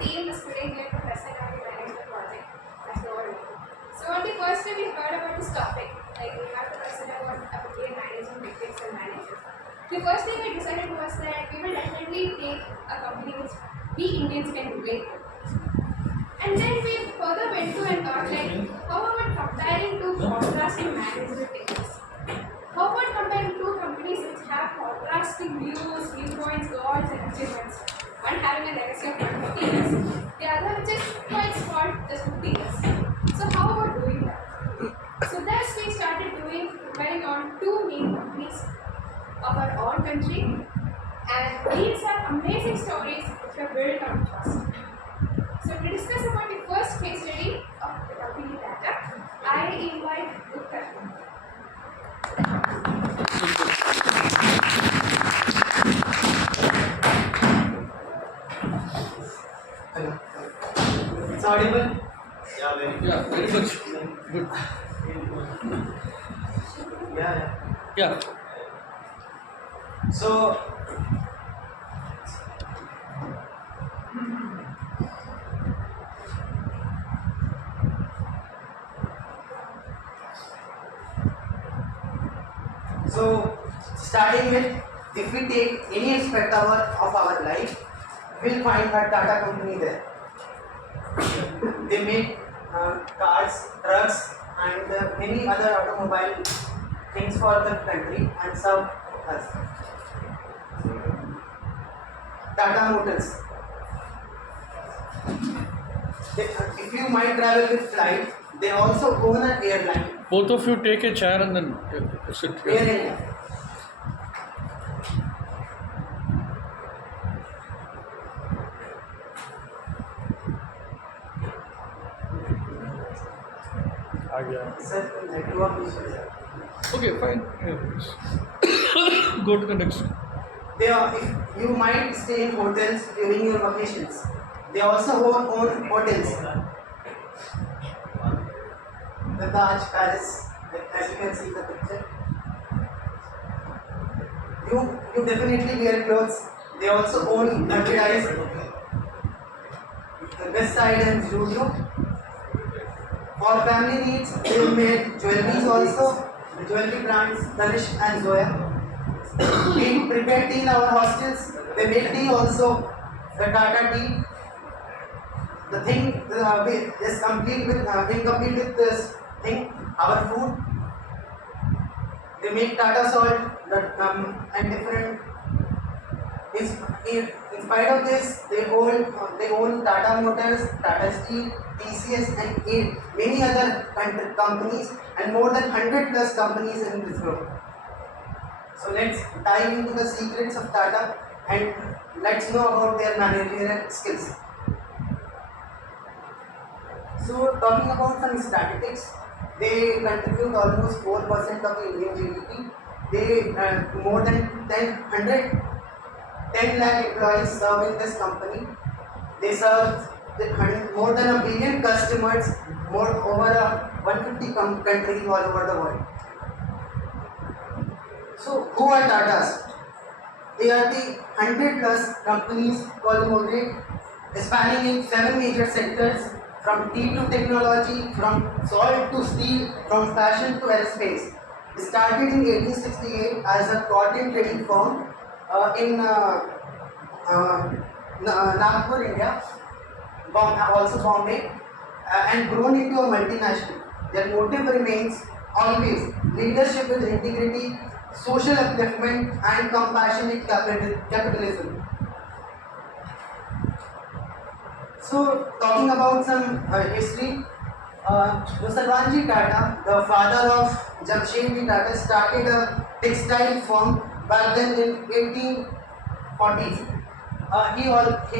team is putting in to present how we manage the project as the whole. So on the first day we heard about this topic, like we have to present about managing metrics and managers. The first thing I decided was that we will definitely take a company which we Indians can relate to. And then we further went to and thought like, how about comparing two contrasting management techniques? How about comparing two companies which have contrasting views, viewpoints, goals and achievements? One having a legacy of 150 years, the other which is quite small, just 50 years. So how about doing that? So thus we started comparing on two main companies of our own country, and these are amazing stories which are built on trust. So to discuss about the first case study of the company Tata, I invite Uttar. Hello. It's audible? Very much. Good. Yeah. Yeah. So, starting with, if we take any aspect of our life, we'll find a Tata company there. They make cars, trucks, and many other automobile things for the country and serve us. Tata Motors. If you might travel with flight, they also own an airline. Both of you take a chair and then sit here. Air India. Sir, network issues. Okay, fine. Yeah. Go to the next. If you might stay in hotels during your vacations. They also own hotels. The Taj Palace, as you can see the picture. You definitely wear clothes. They also own merchandise. The West Side and Studio. For family needs, they made jewelries also. The jewelry brands Danish and Zoya. We prepare tea in our hostels. They make tea also. The Tata tea. The thing is incomplete with this thing. Our food. They make Tata salt and different. In spite of this, they own Tata Motors, Tata Steel, TCS, and many other companies, and more than 100 plus companies in this group. So let's dive into the secrets of Tata and let's know about their managerial skills. So talking about some statistics, they contribute almost 4% of the Indian GDP. They more than 10 lakh employees serve in this company. They serve more than a billion customers, over 150 countries all over the world. So who are Tatas? They are the 100 plus companies conglomerate spanning in 7 major sectors, from tea to technology, from salt to steel, from fashion to aerospace. Started in 1868 as a cotton trading firm in Nagpur, India, also Bombay, and grown into a multinational. Their motive remains always leadership with integrity, social upliftment, and compassionate capitalism. So, talking about some history, Vasarvanji Tata, the father of Jamshedji Tata, started a textile firm back then in 1840s. He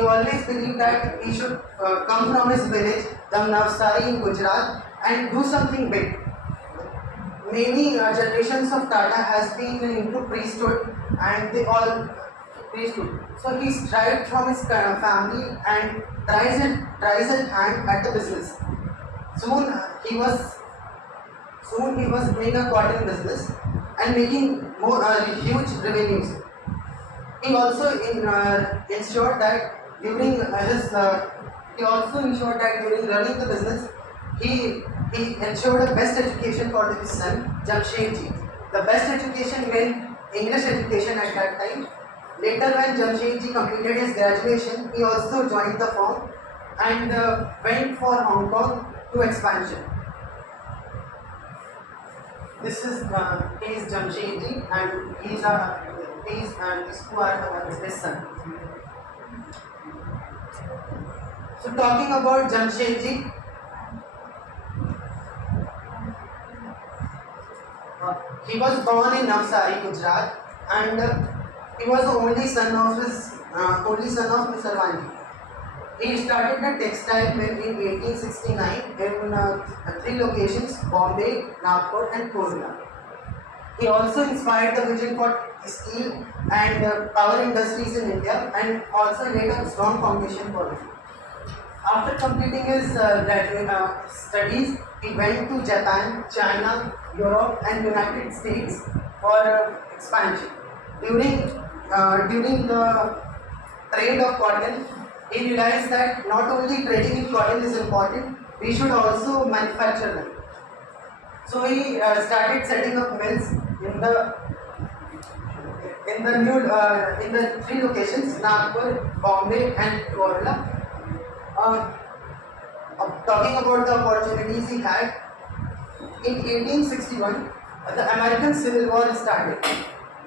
always believed that he should come from his village, Navsari in Gujarat, and do something big. Many generations of Tata has been into priesthood, and they all priesthood. So he strived from his family and tries his hand at the business. Soon he was doing a cotton business and making more huge revenues. He also ensured that during he also ensured that during running the business, he ensured a best education for his son Jamshedji. The best education meant English education at that time. Later, when Jamshedji completed his graduation, he also joined the firm and went for Hong Kong to expansion. This is Jamshedji, and these two are his son. So talking about Jamshedji, he was born in Navsari, Gujarat, and he was the only son of Mr. Vanji. He started the textile mill in 1869 in 3 locations: Bombay, Nagpur, and Korea. He also inspired the vision for steel and power industries in India, and also laid a strong foundation for it. After completing his graduate studies, he went to Japan, China, Europe, and United States for expansion. During the trade of cotton, he realized that not only trading in cotton is important, we should also manufacture them. So he started setting up mills in the 3 locations: Nagpur, Bombay, and Kerala. Talking about the opportunities he had, in 1861, the American Civil War started.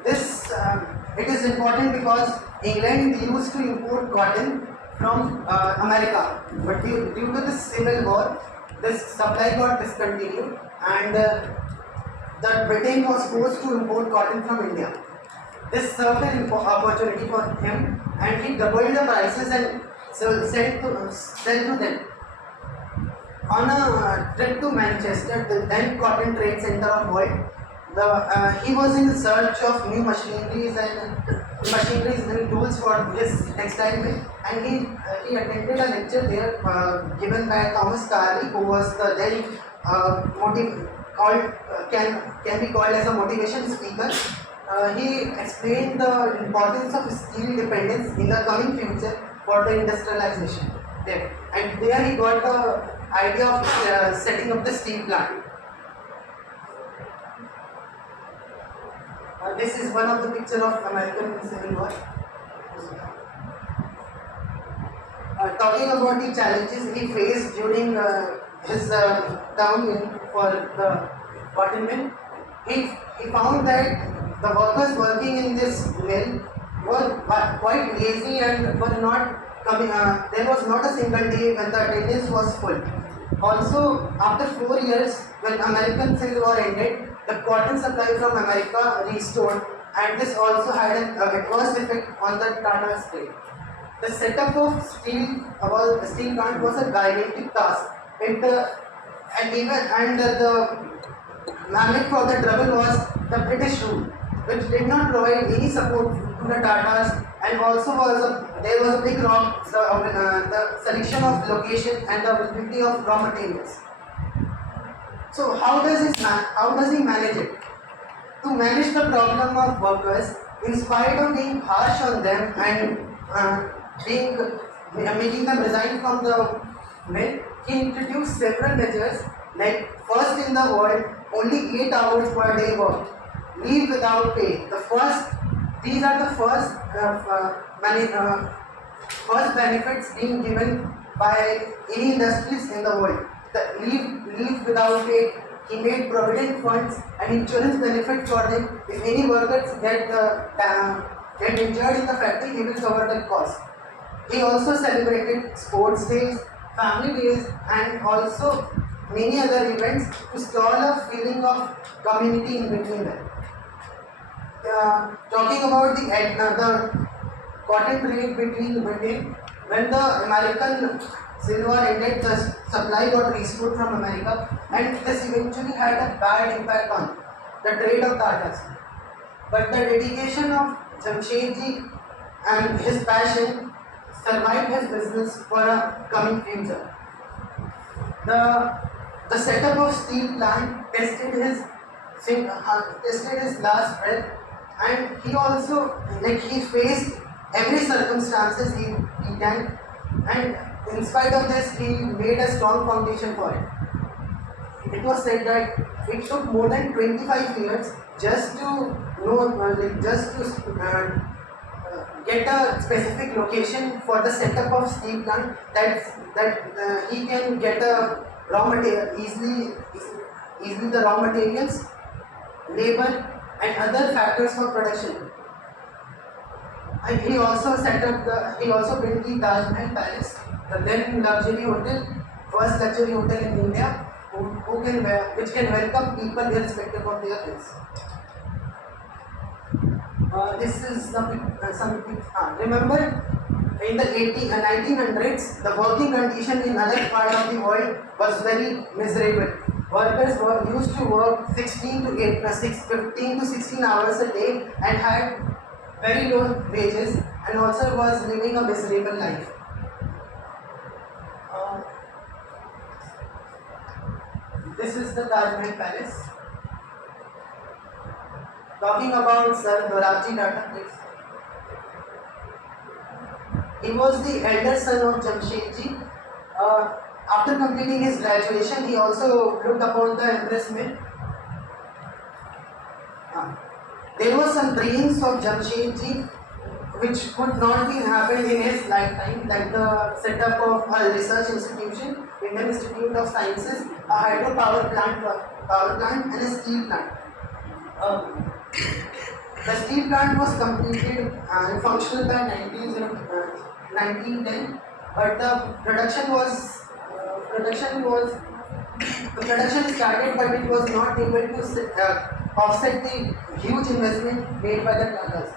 This it is important because England used to import cotton from America, but due to the Civil War, this supply got discontinued, and the Britain was forced to import cotton from India. This served an opportunity for him, and he doubled the prices and sell to them. On a trip to Manchester, the then cotton trade center of world, he was in search of new machineries and tools for his textile mill, and he attended a lecture there given by Thomas Carlyle, who was the then can be called as a motivation speaker. He explained the importance of steel independence in the coming future for the industrialization there, and there he got the idea of setting up the steel plant. This is one of the picture of American Civil War. Talking about the challenges he faced during his term for the cotton mill, he found that the workers working in this mill were quite lazy and were not coming. There was not a single day when the attendance was full. Also, after 4 years, when American Civil War ended, the cotton supply from America restored, and this also had an adverse effect on the Tata's trade. The setup of the steel plant was a gigantic task. The mandate for the trouble was the British rule, which did not provide any support to the Tatas, and also there was a big rock, the selection of location and the availability of raw materials. So how does he manage it? To manage the problem of workers, in spite of being harsh on them and making them resign from the mill, he introduced several measures, like first in the world, only 8 hours per day work, leave without pay. These are the first benefits being given by any industries in the world. The leave without pay. He made provident funds and insurance benefit for them. If any workers get injured in the factory, he will cover the cost. He also celebrated sports days, family days, and also many other events to stall a feeling of community in between them. Talking about the cotton trade between Britain, when the American Civil War ended, the supply got restored from America, and this eventually had a bad impact on the trade of Tatas. But the dedication of Jamshedji and his passion survived his business for a coming future. The setup of steel plant tested his last breath, and he also he faced every circumstances. he can, and in spite of this, he made a strong foundation for it. It was said that it took more than 25 years just to get a specific location for the setup of steel plant that he can get a raw material easily the raw materials, labor and other factors for production. And he also built the Taj Mahal Palace, the then luxury hotel, first luxury hotel in India, which can welcome people irrespective of their race. This is remember in the 1900s, the working condition in other part of the world was very miserable. Workers used to work 15 to 16 hours a day and had very low wages and also was living a miserable life. This is the Taj Mahal Palace. Talking about Sir Dorabji Tata, please. He was the elder son of Jamshedji. After completing his graduation, he also looked upon the Empress Mill. There were some dreams of Jamshedji which could not be happened in his lifetime, like the setup of a research institution, Indian Institute of Sciences, a hydropower plant, and a steel plant. The steel plant was completed and functional by 1910, but the production started, but it was not able to offset the huge investment made by the Tatas.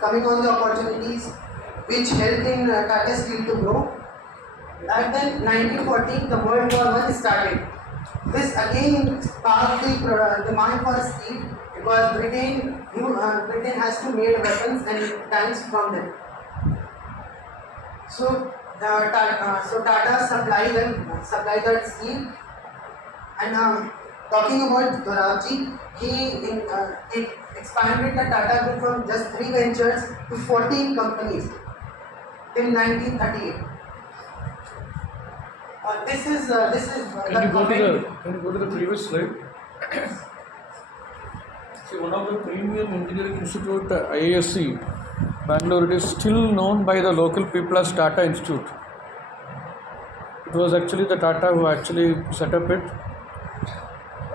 Coming on the opportunities which helped in Tata Steel to grow. At then 1914, the World War I started. This again sparked the demand for steel because Britain has to make weapons and tanks from them. So Tata supplied that steel. And talking about Dorabji, he expanded the Tata Group from just 3 ventures to 14 companies till 1938. This is Can you go to the previous slide? See, one of the premium engineering institute, IISc, Bangalore, it is still known by the local people as Tata Institute. It was actually the Tata who actually set up it,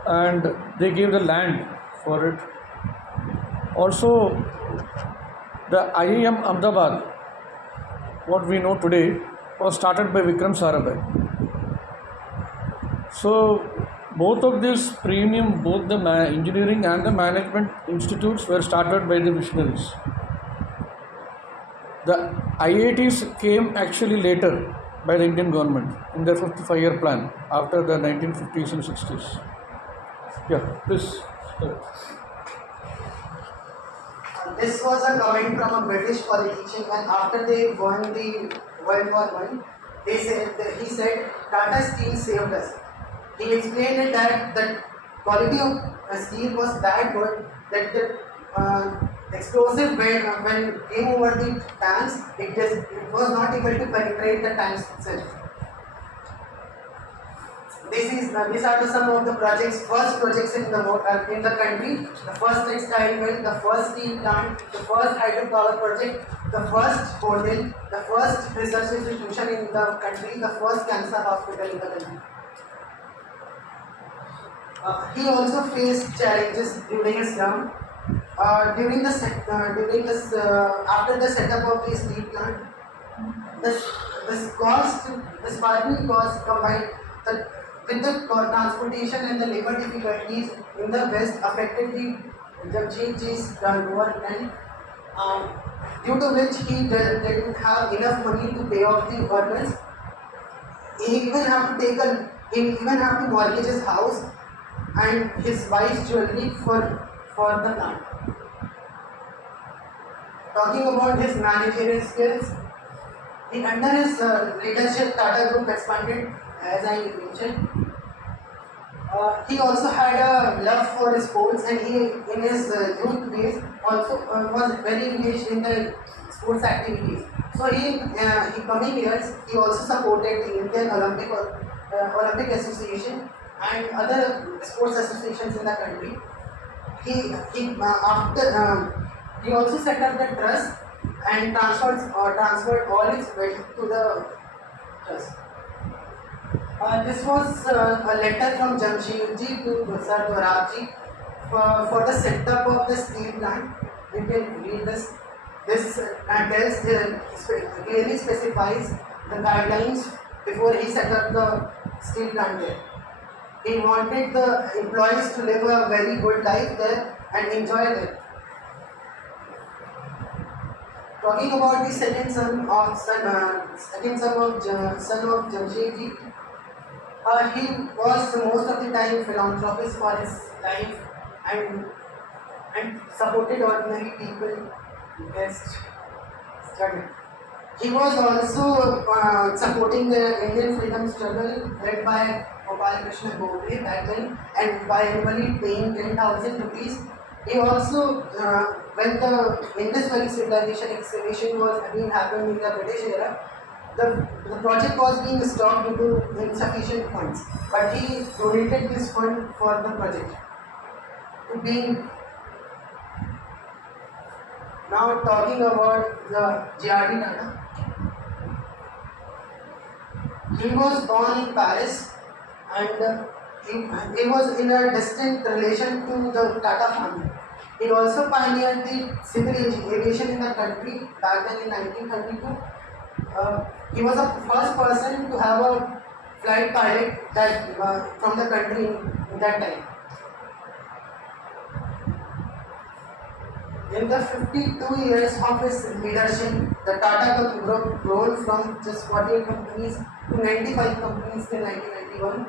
and they gave the land for it. Also, the IIM Ahmedabad, what we know today, was started by Vikram Sarabhai. So, both of these premium, both the engineering and the management institutes were started by the missionaries. The IITs came actually later by the Indian government in their 55-year plan after the 1950s and 60s. Yeah, please. This was a comment from a British politician when after they won the World War I, he said Tata Steel saved us. He explained it that the quality of steel was that good that the explosive when came over the tanks, it was not able to penetrate the tanks itself. These are some of the first projects in the country. The first textile mill, the first steel plant, the first hydropower project, the first hotel, the first research institution in the country, the first cancer hospital in the country. He also faced challenges during his term. After the setup of the steel plant, the sparking cost combined with the transportation and the labor difficulties in the west affected the Jamshedji's turnover, and due to which he didn't have enough money to pay off the workers. He even have to mortgage his house and his wife's jewelry for the plant. Talking about his managerial skills, under his leadership, Tata Group expanded, as I mentioned. He also had a love for sports, and he, in his youth days, also was very engaged in the sports activities. So in coming years, he also supported the Indian Olympic Association and other sports associations in the country. He also set up the trust and transferred all its wealth to the trust. This was a letter from Jamshedji to Sir Dorabji for the setup of the steel plant. You can read this. This clearly specifies the guidelines before he set up the steel plant there. He wanted the employees to live a very good life there and enjoy it. Talking about the son of Jamshedji, he was most of the time philanthropist for his life and supported ordinary people best struggle. He was also supporting the Indian freedom struggle led by Gopal Krishna Gokhale back then and by annually paying 10,000 rupees. He also, when the Indus Valley Civilization excavation was being happened in the British era, the project was being stopped due to insufficient funds, but he donated this fund for the project. To being now talking about the J.R.D. Tata. He was born in Paris and he was in a distant relation to the Tata family. He also pioneered the civil aviation in the country back then in 1932. He was the first person to have a flight pilot that from the country in that time. In the 52 years of his leadership, the Tata Group grown from just 48 companies to 95 companies till 1991.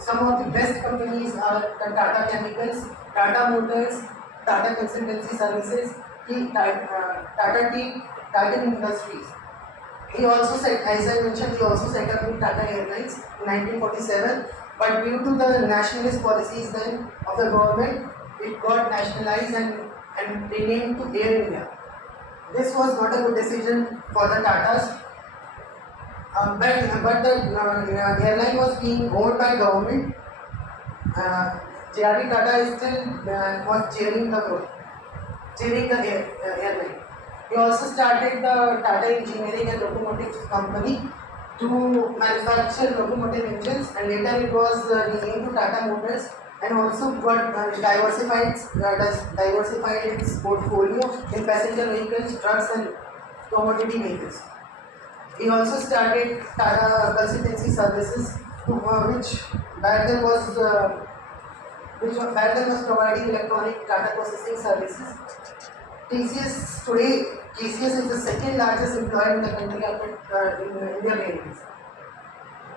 Some of the best companies are the Tata Chemicals, Tata Motors, Tata Consultancy Services, Tata Tea, Tata Industries. He also set, as I mentioned, he also set up the Tata Airlines in 1947, but due to the nationalist policies then of the government, it got nationalized and renamed to Air India. This was not a good decision for the Tatas, but the airline was being owned by government. J.R.D. Tata is still was chairing the airline. He also started the Tata Engineering and Locomotive Company to manufacture locomotive engines, and later it was renamed to Tata Motors, and also got diversified its portfolio in passenger vehicles, trucks, and commodity vehicles. He also started Tata Consultancy Services, which back then was providing electronic data processing services. TCS is the second largest employer in the country after Indian Railways.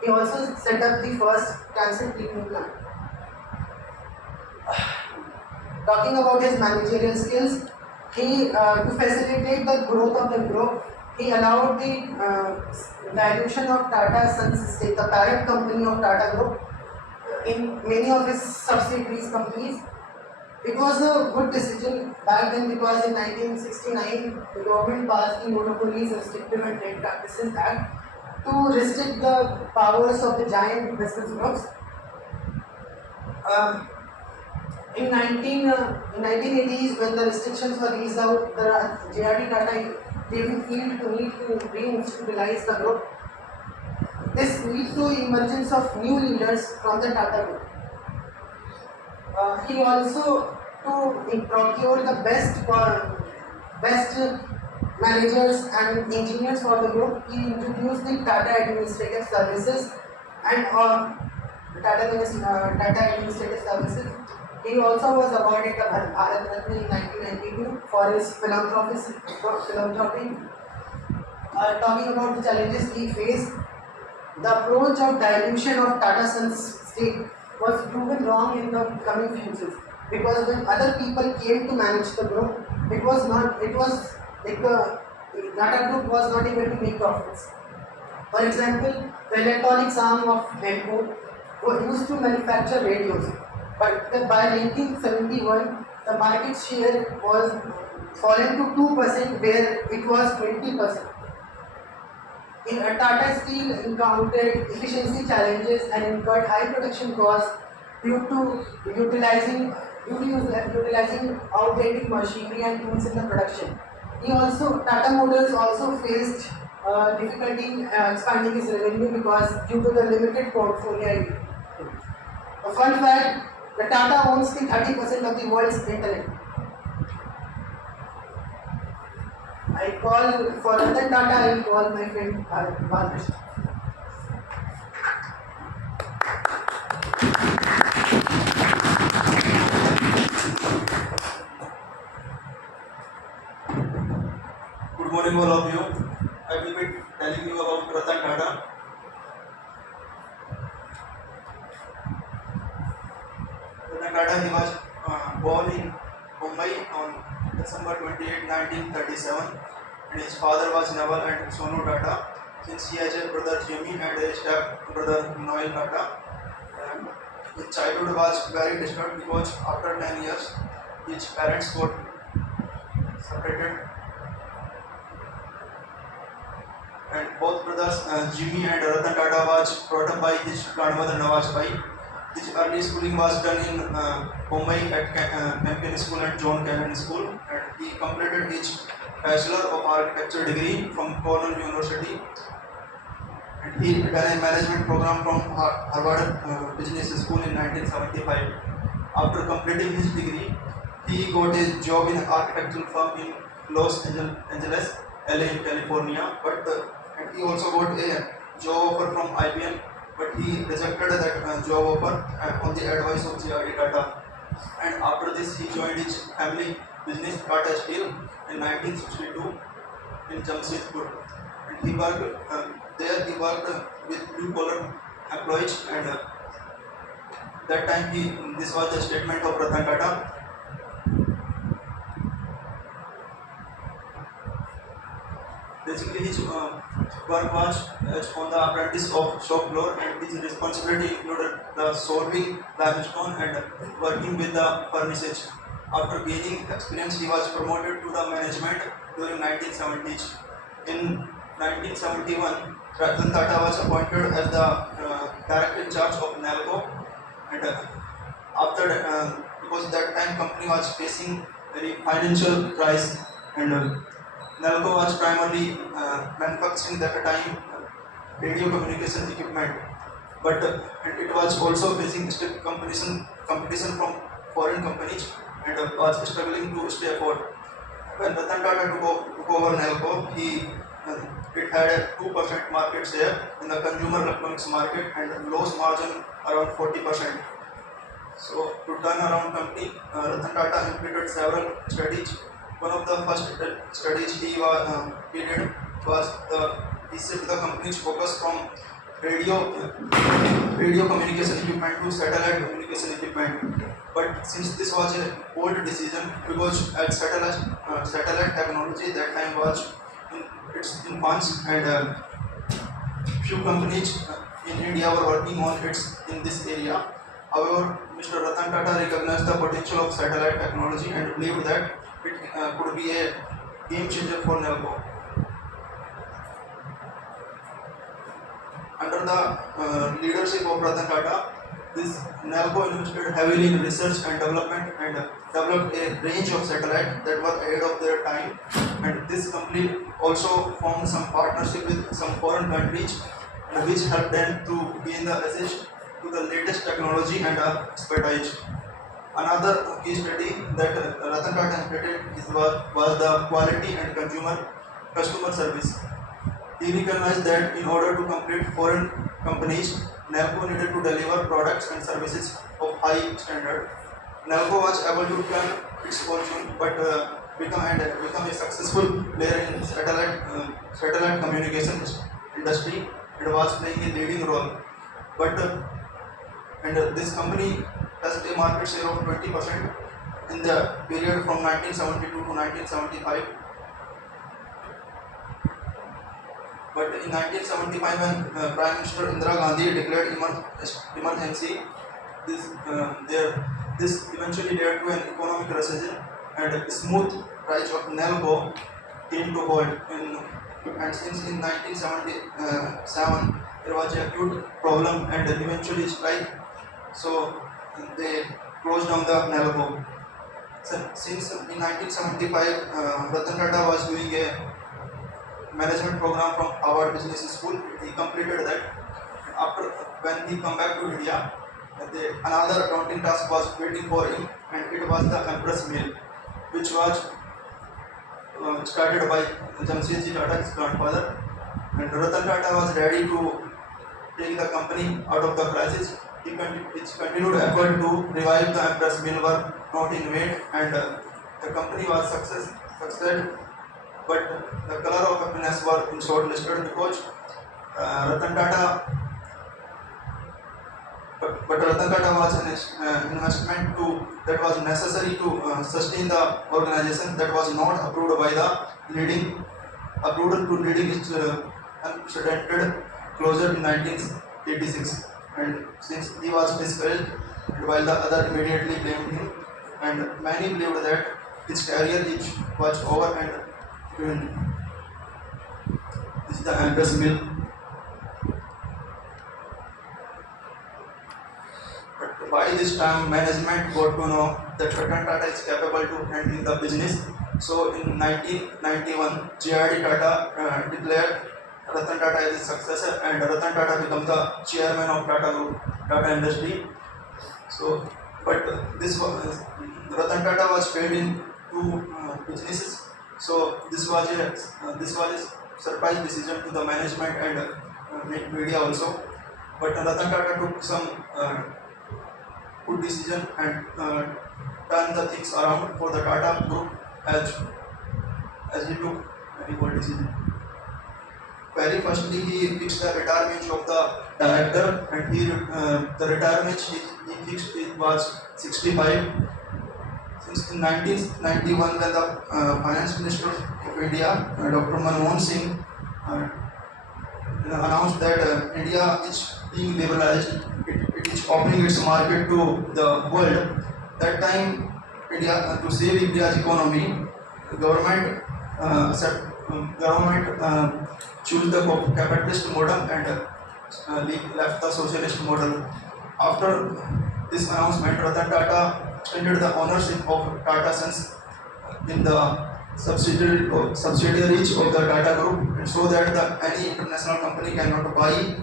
He also set up the first cancer treatment plant. Talking about his managerial skills, he to facilitate the growth of the group, he allowed the dilution of Tata Sons stake, the parent company of Tata Group, in many of his subsidiaries companies. It was a good decision back then because in 1969 the government passed the Monopolies, Restrictive and Trade Practices Act to restrict the powers of the giant business groups. In 1980s, when the restrictions were eased out, the J.R.D. Tata didn't feel the need to reinstitutionalize the group. This led to emergence of new leaders from the Tata Group. He also, to procure the best managers and engineers for the group, he introduced the Tata Administrative Services and Tata Administrative Services. He also was awarded the Bharat Ratna in 1992 for his philanthropy. Talking about the challenges he faced, the approach of dilution of Tata Sons stake was proven wrong in the coming futures, because when other people came to manage the group, Tata Group was not able to make profits. For example, the electronics arm of Nelco used to manufacture radios, but by 1971 the market share was fallen to 2% where it was 20%. In Tata Steel encountered efficiency challenges and incurred high production costs due to utilizing outdated machinery and tools in the production. Tata Motors also faced difficulty in expanding its revenue because due to the limited portfolio. A fun fact: the Tata owns the 30% of the world's internet. I call for Ratan Tata. I call my friend Balakrishna. Good morning, all of you. I will be telling you about Ratan Tata. Ratan Tata, he was born in Mumbai on December 28, 1937, and his father was Naval and Sonu Tata. Since he has a brother Jimmy and a step brother Noel Tata, and his childhood was very disturbed because after 10 years, his parents got separated. And both brothers, Jimmy and Ratan Tata, was brought up by his grandmother Nawaz Bai. His early schooling was done in Mumbai at Campion School and John Cannon School, and he completed his Bachelor of Architecture degree from Cornell University. And he done a management program from Harvard Business School in 1975. After completing his degree, he got a job in an architectural firm in Los Angeles, LA in California, and he also got a job offer from IBM, but he rejected that job offer on the advice of J.R.D. Tata. And after this, he joined his family business Tata Steel in 1962 in Jamshedpur. And he worked there. He worked with blue-collar employees, and that time this was the statement of Ratan Tata. Basically, his work was on the apprentice of shop floor, and his responsibility included the solving limestone and working with the furnaces. After gaining experience, he was promoted to the management during 1970s. In 1971, Ratan Tata was appointed as the director in charge of NALCO, and because that time company was facing very financial crisis, and NALCO was primarily manufacturing that time radio communication equipment, but and it was also facing strict competition from foreign companies, and was struggling to stay afloat. When Ratan Tata took over NALCO, it had a 2% market share in the consumer electronics market and loss margin around 40%. So to turn around company, Ratan Tata implemented several studies. One of the first studies he did was he shifted the company's focus from radio communication equipment to satellite communication equipment. But since this was a bold decision, because at satellite technology that time was in its infancy, and few companies in India were working on in this area. However, Mr. Ratan Tata recognized the potential of satellite technology and believed that it could be a game changer for NALCO. Under the leadership of Ratan Tata, this NALCO invested heavily in research and development, and developed a range of satellites that were ahead of their time. And this company also formed some partnership with some foreign countries, which helped them to gain the access to the latest technology and expertise. Another key study that Ratan Tata implemented was the quality and customer service. He recognized that in order to compete foreign companies, NALCO needed to deliver products and services of high standard. NALCO was able to turn its fortune, but become a successful player in satellite communications industry, and was playing a leading role. But this company has a market share of 20% in the period from 1972 to 1975. But in 1975, when Prime Minister Indira Gandhi declared emergency, this eventually led to an economic recession and smooth rise of NELCO came to hold and since in 1977 there was a acute problem and eventually strike, so they closed down the NELCO. So, since in 1975 Ratan Tata was doing a management program from Harvard Business School. He completed that. After when he come back to India, another accounting task was waiting for him, and it was the Empress Mill, which was started by Jamshedji Tata, his grandfather. And Ratan Tata was ready to take the company out of the crisis. Its continued effort to revive the Empress Mill were not in vain, and the company was successful. But the color of happiness were in shortlisted because Ratan Tata. But Ratan Tata was an investment that was necessary to sustain the organization that was not approved by the leading its unprecedented closure in 1986, and since he was discouraged, while the other immediately blamed him, and many believed that his career was over and ruined. This is the Empress Mill. But by this time, management got to know that Ratan Tata is capable to handling the business. So in 1991, J.R.D. Tata declared Ratan Tata as his successor, and Ratan Tata became the chairman of Tata Group, Tata Industry. So, but Ratan Tata was paid in two businesses. So this was a surprise decision to the management and media also. But Ratan Tata took some good decision and turn the things around for the Tata Group as he took very good decision. Very firstly, he fixed the retirement of the director, and the retirement he fixed it was 65. Since in 1991, when the Finance Minister of India, Dr. Manmohan Singh, announced that India is being liberalized, it is opening its market to the world. That time, India to save India's economy, the government choose the capitalist model and left the socialist model. After this announcement, Ratan Tata extended the ownership of Tata Sons in the subsidiaries of the Tata Group, so that any international company cannot buy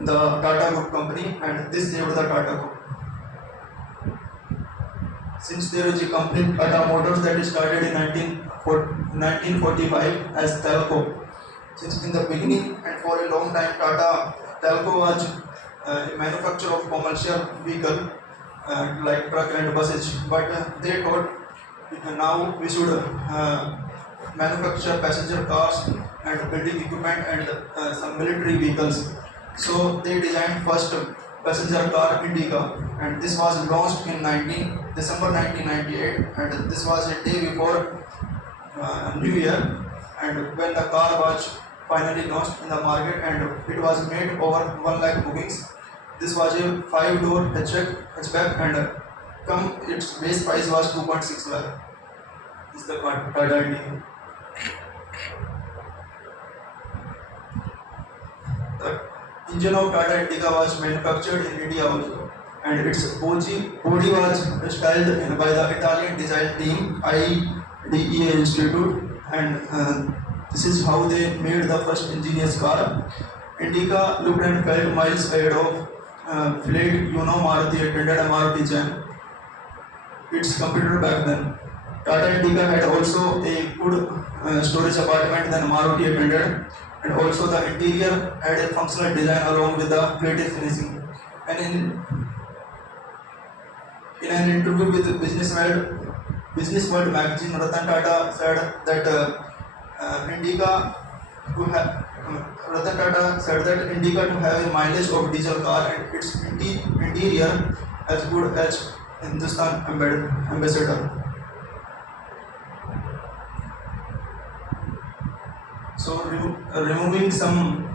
the Tata Group company, and this saved the Tata Group. Since there is a company Tata Motors that is started in 1945 as Telco. Since in the beginning and for a long time, Telco was a manufacturer of commercial vehicle like truck and buses, but they thought now we should manufacture passenger cars and building equipment and some military vehicles. So they designed first passenger car Indica, and this was launched in December 1998, and this was a day before New Year, and when the car was finally launched in the market, and it was made over 1 lakh bookings. This was a 5-door hatchback, and its base price was 2.6 lakh. This is the Tata Indica. The engine of Tata Indica was manufactured in India also, and its body was styled by the Italian design team IDEA Institute, and this is how they made the first ingenious car. Indica looked and felt miles ahead of Fleet Maruti attended a Maruti Jan. Its computer back then. Tata Indica had also a good storage apartment than Maruti attended, and also the interior had a functional design along with the creative finishing. And in an interview with Business World magazine, Ratan Tata said that Ratan Tata said that Indica to have a mileage of diesel car and its interior as good as Hindustan ambassador. So removing some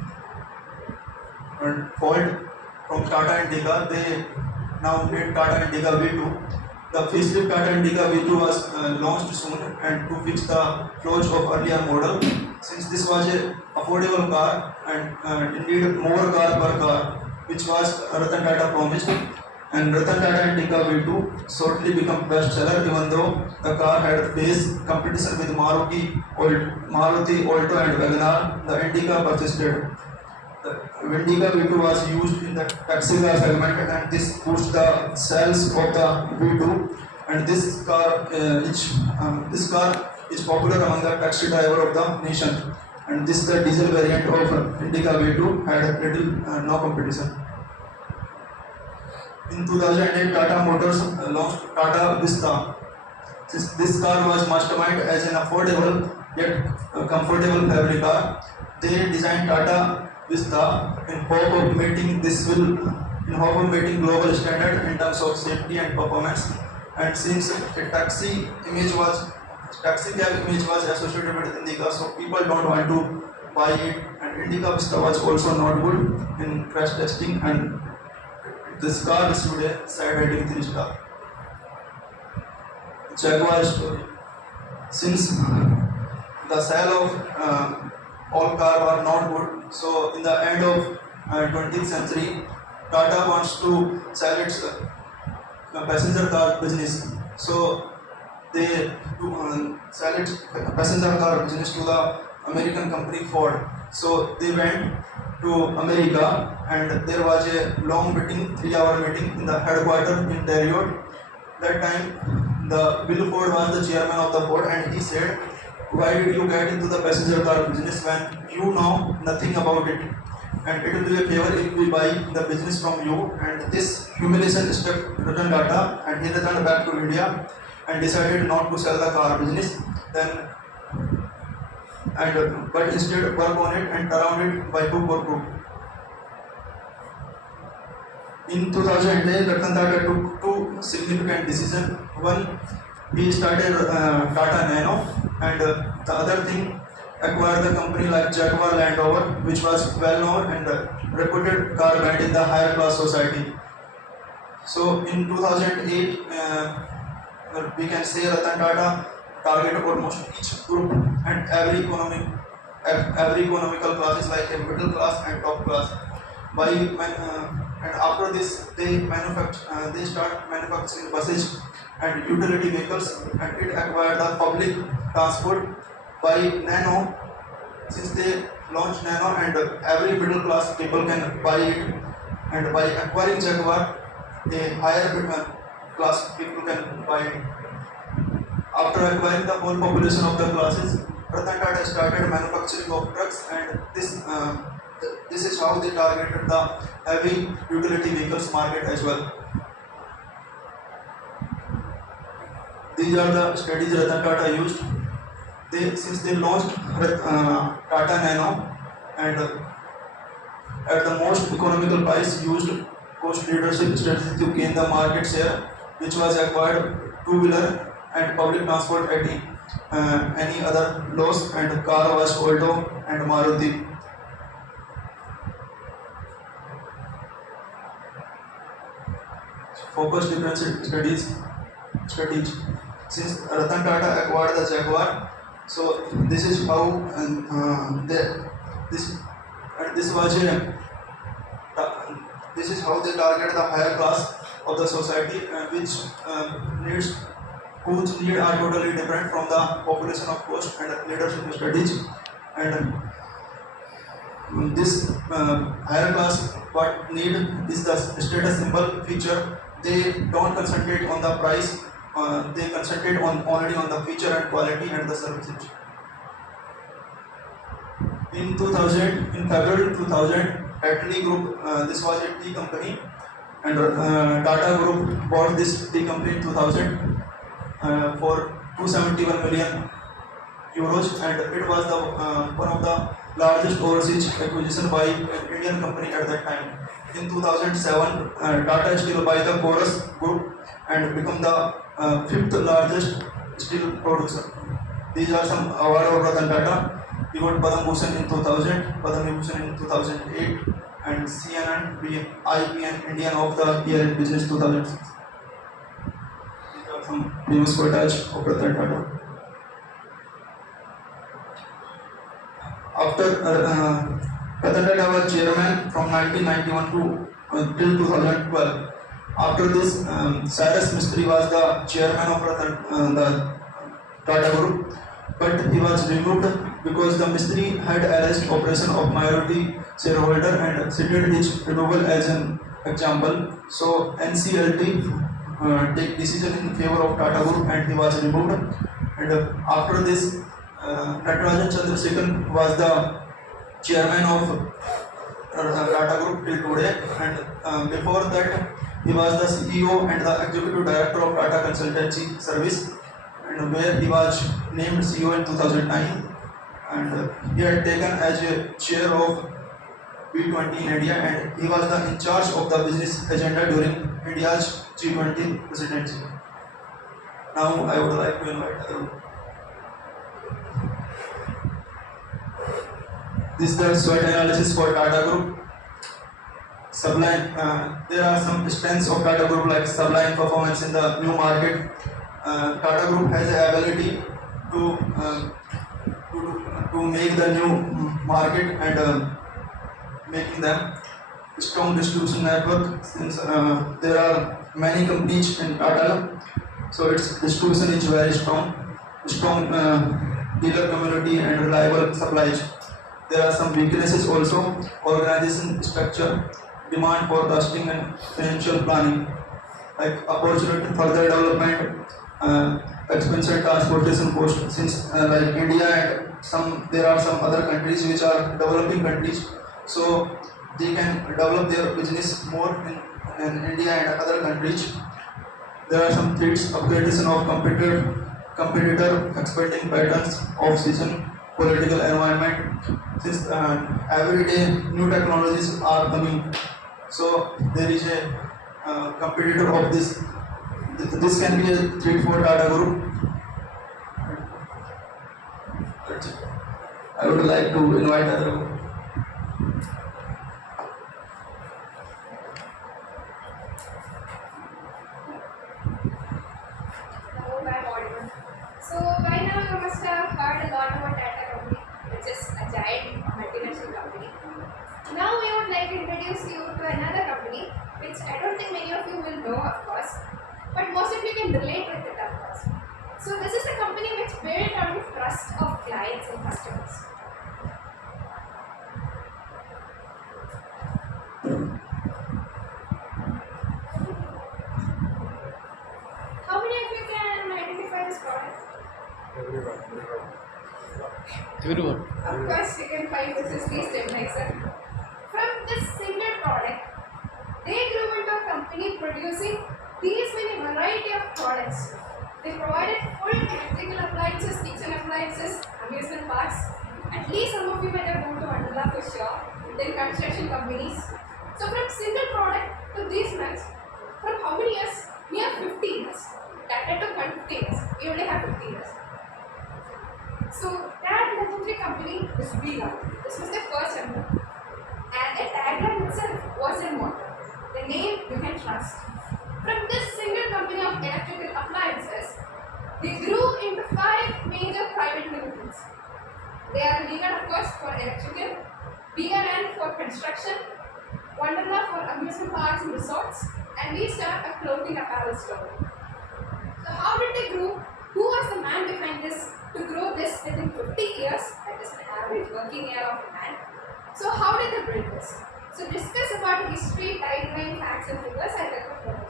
fault from Tata Indica, they now made Tata Indica V2, The facelift Tata Indica V2 was launched soon and to fix the flaws of earlier model. Since this was a affordable car and indeed more car per car, which was Ratan Tata promised, and Ratan Tata Indica V2 shortly became best seller even though the car had faced competition with Maruti Alto and Wagoner. The Indica persisted. The Indica V2 was used in the taxi car segment and this boosts the sales of the V2 and this car is popular among the taxi driver of the nation and this the diesel variant of Indica V2 had little no competition. In 2008 Tata Motors launched Tata Vista. Since this car was masterminded as an affordable yet comfortable family car, they designed Tata Vista in hope of meeting global standard in terms of safety and performance. And since a taxi cab image was associated with Indica, so people don't want to buy it. And Indica Vista was also not good in crash testing, and this car received a side rating 3-star. Jaguar story. Since the sale of all cars were not good, so in the end of 20th century, Tata wants to sell its passenger car business. So they sell its passenger car business to the American company Ford. So they went to America and there was a long meeting, 3-hour meeting in the headquarters in Detroit. That time, the Bill Ford was the chairman of the board and he said, "Why did you get into the passenger car business when you know nothing about it? And it will be a favor if we buy the business from you." And this humiliation struck Ratan Tata and he returned back to India and decided not to sell the car business. But instead work on it and around it by hook or crook. In 2010, Ratan Tata took two significant decisions. One, he started Tata Nano, and the other thing, acquired the company like Jaguar Land Rover, which was well known and reputed car brand in the higher class society. So in 2008, we can say Ratan Tata targeted almost each group and every economical classes like a middle class and top class. And after this, they start manufacturing buses and utility vehicles, and it acquired the public transport by Nano. Since they launched Nano, and every middle class people can buy it, and by acquiring Jaguar, a higher class people can buy it. After acquiring the whole population of the classes, Ratan Tata started manufacturing of trucks, and this is how they targeted the heavy utility vehicles market as well. These are the strategies Ratan Tata used. Since they launched Tata Nano and at the most economical price, used cost leadership strategy to gain the market share, which was acquired two-wheeler and public transport at any other loss, and car was Alto and Maruti. Focus differential strategy. Since Ratan Tata acquired the Jaguar, so this is how this is how they target the higher class of the society, whose needs are totally different from the population of cost and leadership strategy. And this higher class, what need is the status symbol feature. They don't concentrate on the price, they concentrate only on the feature and quality and the services. In February 2000, Tetley Group, this was a tea company, and Tata Group bought this tea company in 2000 for 271 million euros, and it was the one of the largest overseas acquisition by an Indian company at that time. In 2007, Tata Steel buy the Chorus Group and become the fifth largest steel producer. These are some awards of Ratan Tata. He got Padam Bhushan in 2000, Padam Vibhushan in 2008, and CNN IPN Indian of the Year in Business 2006. some famous quotage of Ratan Tata. After Ratan Tata was chairman from 1991 to till 2012. After this, Cyrus Mistry was the chairman of the Tata Group, but he was removed because the Mistry had alleged operation of minority shareholder and cited his removal as an example. So NCLT take decision in favor of Tata Group and he was removed. And after this, Natarajan Chandrasekhan was the chairman of Tata Group till today, and before that he was the CEO and the executive director of Tata Consultancy Service, and where he was named CEO in 2009, and he had taken as a chair of B20 in India, and he was the in charge of the business agenda during India's G20 presidency. Now I would like to invite Arun. This is the SWOT analysis for Tata Group. Sublime. There are some strengths of Tata Group like sublime performance in the new market. Tata Group has the ability to make the new market and making them strong distribution network. Since there are many companies in Tata, so its distribution is very strong. Strong dealer community and reliable supplies. There are some weaknesses also: organization structure, demand forecasting and financial planning, like opportunity further development, expensive transportation cost. Since like India and there are some other countries which are developing countries, so they can develop their business more in India and other countries. There are some threats: upgradation of competitor expanding patterns of season, political environment. Since every day new technologies are coming, so there is a competitor of this. This can be a threat for Tata Group. I would like to invite Arun. Oh, I'm audible. So by now you must have heard a lot about Tata Company, which is a giant multinational company. Now we would like to introduce you to another company, which I don't think many of you will know, of course, but most of you can relate with it, of course. So this is a company which built on the trust of clients and customers. How many of you can identify this product? Everyone. Of course, you can find this is the stabilizer. From this single product, they grew into a company producing these many variety of products. They provided full electrical appliances, kitchen appliances, amusement parks. At least some of you might have gone to Wonderla for sure. Then construction companies. So from single product to these months, from how many years? Near 50 years. Tata took 150 years. We only have 50 years. So that legendary company is Viga. This was their first emblem. And the tagline itself wasn't more. The name you can trust. From this single company of electrical appliances, they grew into 5 major private limiteds. They are Viga, of course, for electrical, Viga Land for construction, Wonderla for amusement parks and resorts, and we start a clothing apparel store. So how did they grow? Who was the man behind this to grow this within 50 years? That is an average working year of a man. So how did they build this? So discuss about history, timeline, facts and figures. I welcome Prabhu.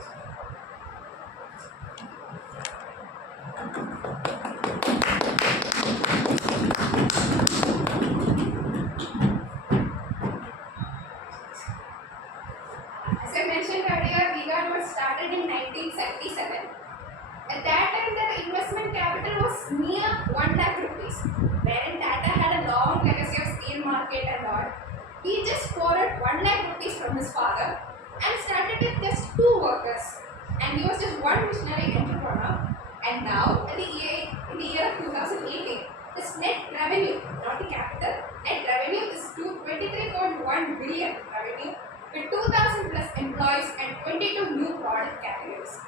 As I mentioned earlier, Viga was started in 1977. At that time, the investment capital was near 1 lakh rupees, wherein Tata had a long legacy of steel market and all. He just borrowed 1 lakh rupees from his father and started with just 2 workers. And he was just one visionary entrepreneur. And now, in the year of 2018, his net revenue, not the capital, net revenue is 23.1 billion revenue with 2,000 plus employees and 22 new product categories.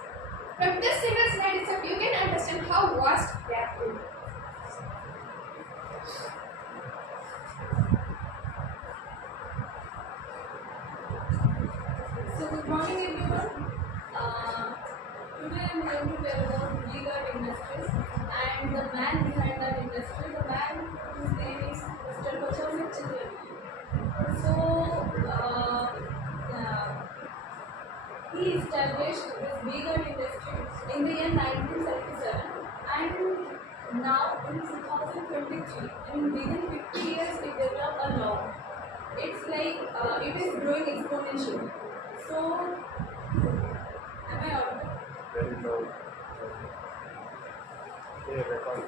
From this single slide itself, you can understand how vast they have been. So good morning everyone. Today I am going to tell about V-Guard Industries and the man behind that industry, the man whose name is Mr. Kocham Chitral. So he established this V-Guard industry in the year 1977 and now in 2023, within 50 years it developed a law. It's like it is growing exponentially. So, am I audible? Very low. Okay, record.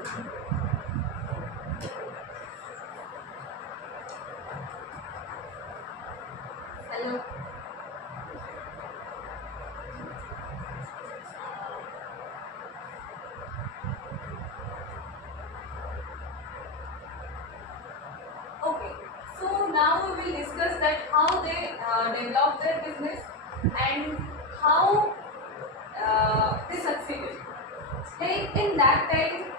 Hello. Okay. So now we will discuss that how they developed their business and how they succeeded. Like in that time,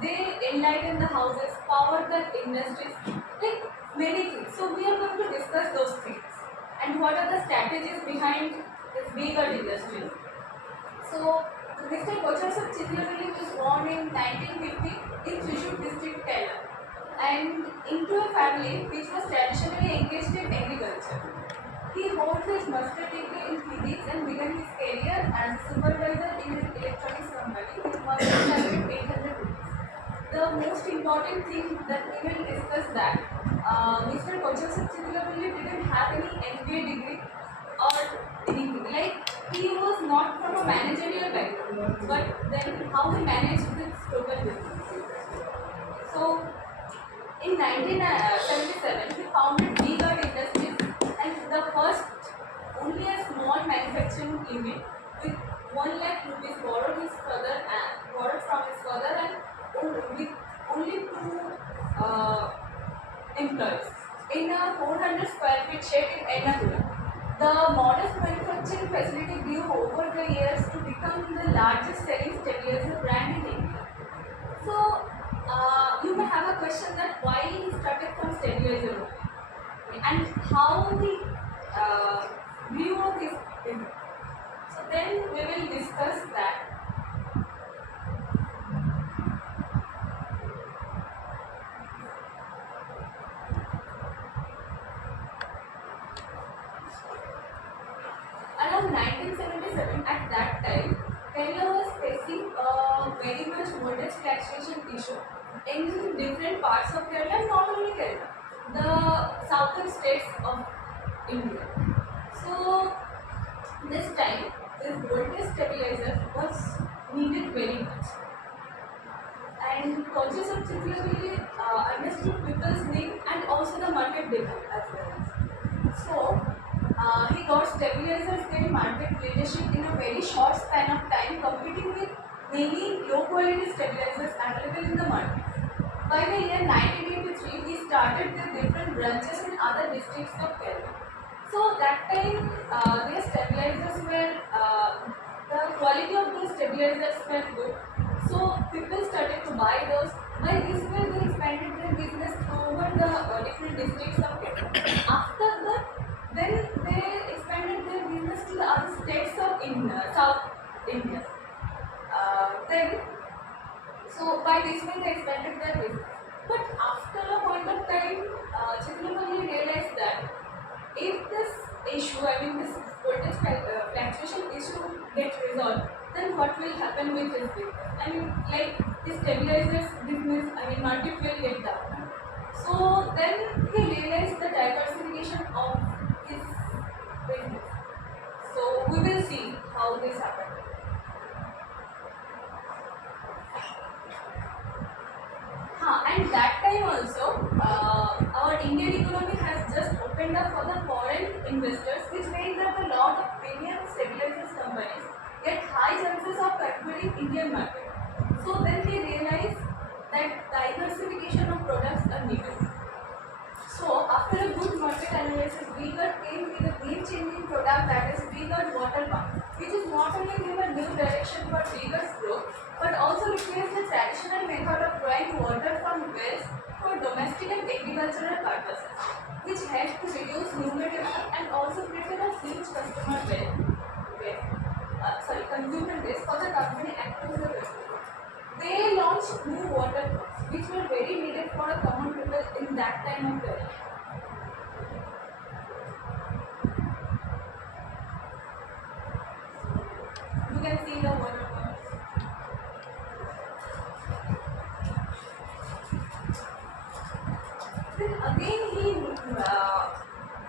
they enlightened the houses, powered the industries, like many things. So we are going to discuss those things and what are the strategies behind this V-Guard industry. So Mr. Kochasab Chitlapalli was born in 1950 in Thrissur district, Kerala, and into a family which was traditionally engaged in agriculture. He holds his master's degree in physics and began his career as a supervisor in an electronics company with monthly salary of 800 rupees. The most important thing that we will discuss that Mr. Kochasab Chitlapalli didn't have any MBA degree or anything. Like he was not from a managerial background, but then how he managed this total business. So in 1977, he founded V-Guard Industries and the first only a small manufacturing unit with 1 lakh rupees borrowed from his father and with only 2 employees in a 400 square feet shed in Ernakulam. The modest manufacturing facility grew over the years to become the largest selling stabilizer brand in India. So, you may have a question that why he started from stabilizer only and how he grew of his business. So then we will discuss that. Around 1977, at that time, Kerala was facing a very much modest taxation issue in different parts of Kerala, not only Kerala, the southern states of India. So, this time, this voltage stabilizer was needed very much. And Kochasab Chitlapalli understood people's need and also the market demand as well. So, he got stabilizers in market leadership in a very short span of time, competing with many low quality stabilizers available in the market. By the year 1983, he started the different branches in other districts of Kerala. So that time, their stabilizers were, the quality of those stabilizers were good. So people started to buy those. By this way, they expanded their business over the different districts of Kerala. After that, then they expanded their business to the other states of India, South India. So by this way they expanded their business. But after a point of time, Chitlapalli realized that if this issue, this voltage fluctuation issue gets resolved, then what will happen with his business? Like his stabilizers business, market will get down. So then he realized the diversification of his business. So we will see how this happens. And that time also, our Indian economy has just opened up for the foreign investors, which means that a lot of premium stabilizers companies get high chances of capturing Indian market. So then he realized that diversification of products are needed. So after a good market analysis, V-Guard came with a game-changing product, that is V-Guard water pump. which is not only give a new direction for Beaver's growth, but also replaced the traditional method of drawing water from wells for domestic and agricultural purposes, which helped to reduce nutrition and also created a huge consumer base for the company across the country. They launched new water pumps, which were very needed for a common people in that time of the year. You can see the water pumps. Then again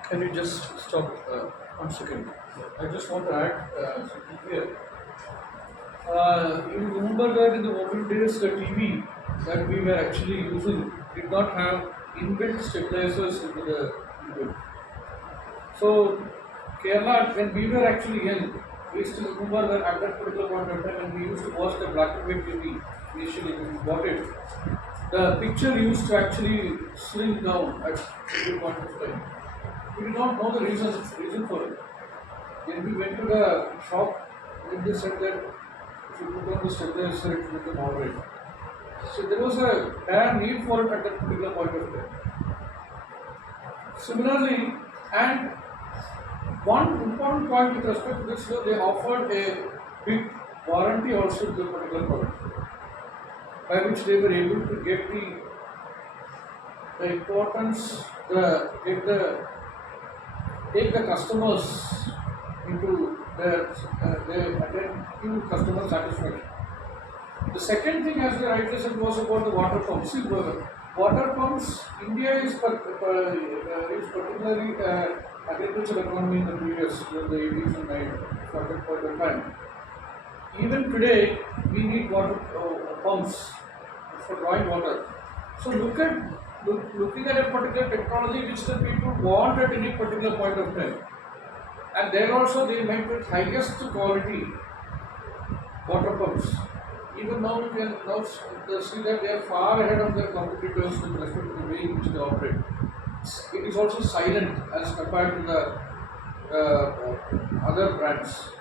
Can you just stop 1 second? I just want to add something here. You remember that in the olden days, the TV that we were actually using did not have inbuilt stabilizers into the inbuilt. So, Kerala, when we were actually young, we still remember that at that particular point of time, when we used to watch the black and white TV, initially when we bought it, the picture used to actually shrink down at every point of time. We did not know the reason for it. When we went to the shop, then they said that if you put on the stabilizer, it will become alright. So there was a dire need for it at that particular point of time. Similarly, and one important point with respect to this, they offered a big warranty also to the particular product, by which they were able to get the importance, take the customers into their attend to customer satisfaction. The second thing, as the rightly said, was about the water pumps. See, water pumps, India is particularly agricultural economy in the previous, in the 80s and 90s, for that point of time. Even today, we need water pumps for drawing water. So looking at a particular technology which the people want at any particular point of time, and there also they make with highest quality water pumps. Even now you can now see that they are far ahead of their competitors with respect to the way in which they operate. It is also silent as compared to the other brands.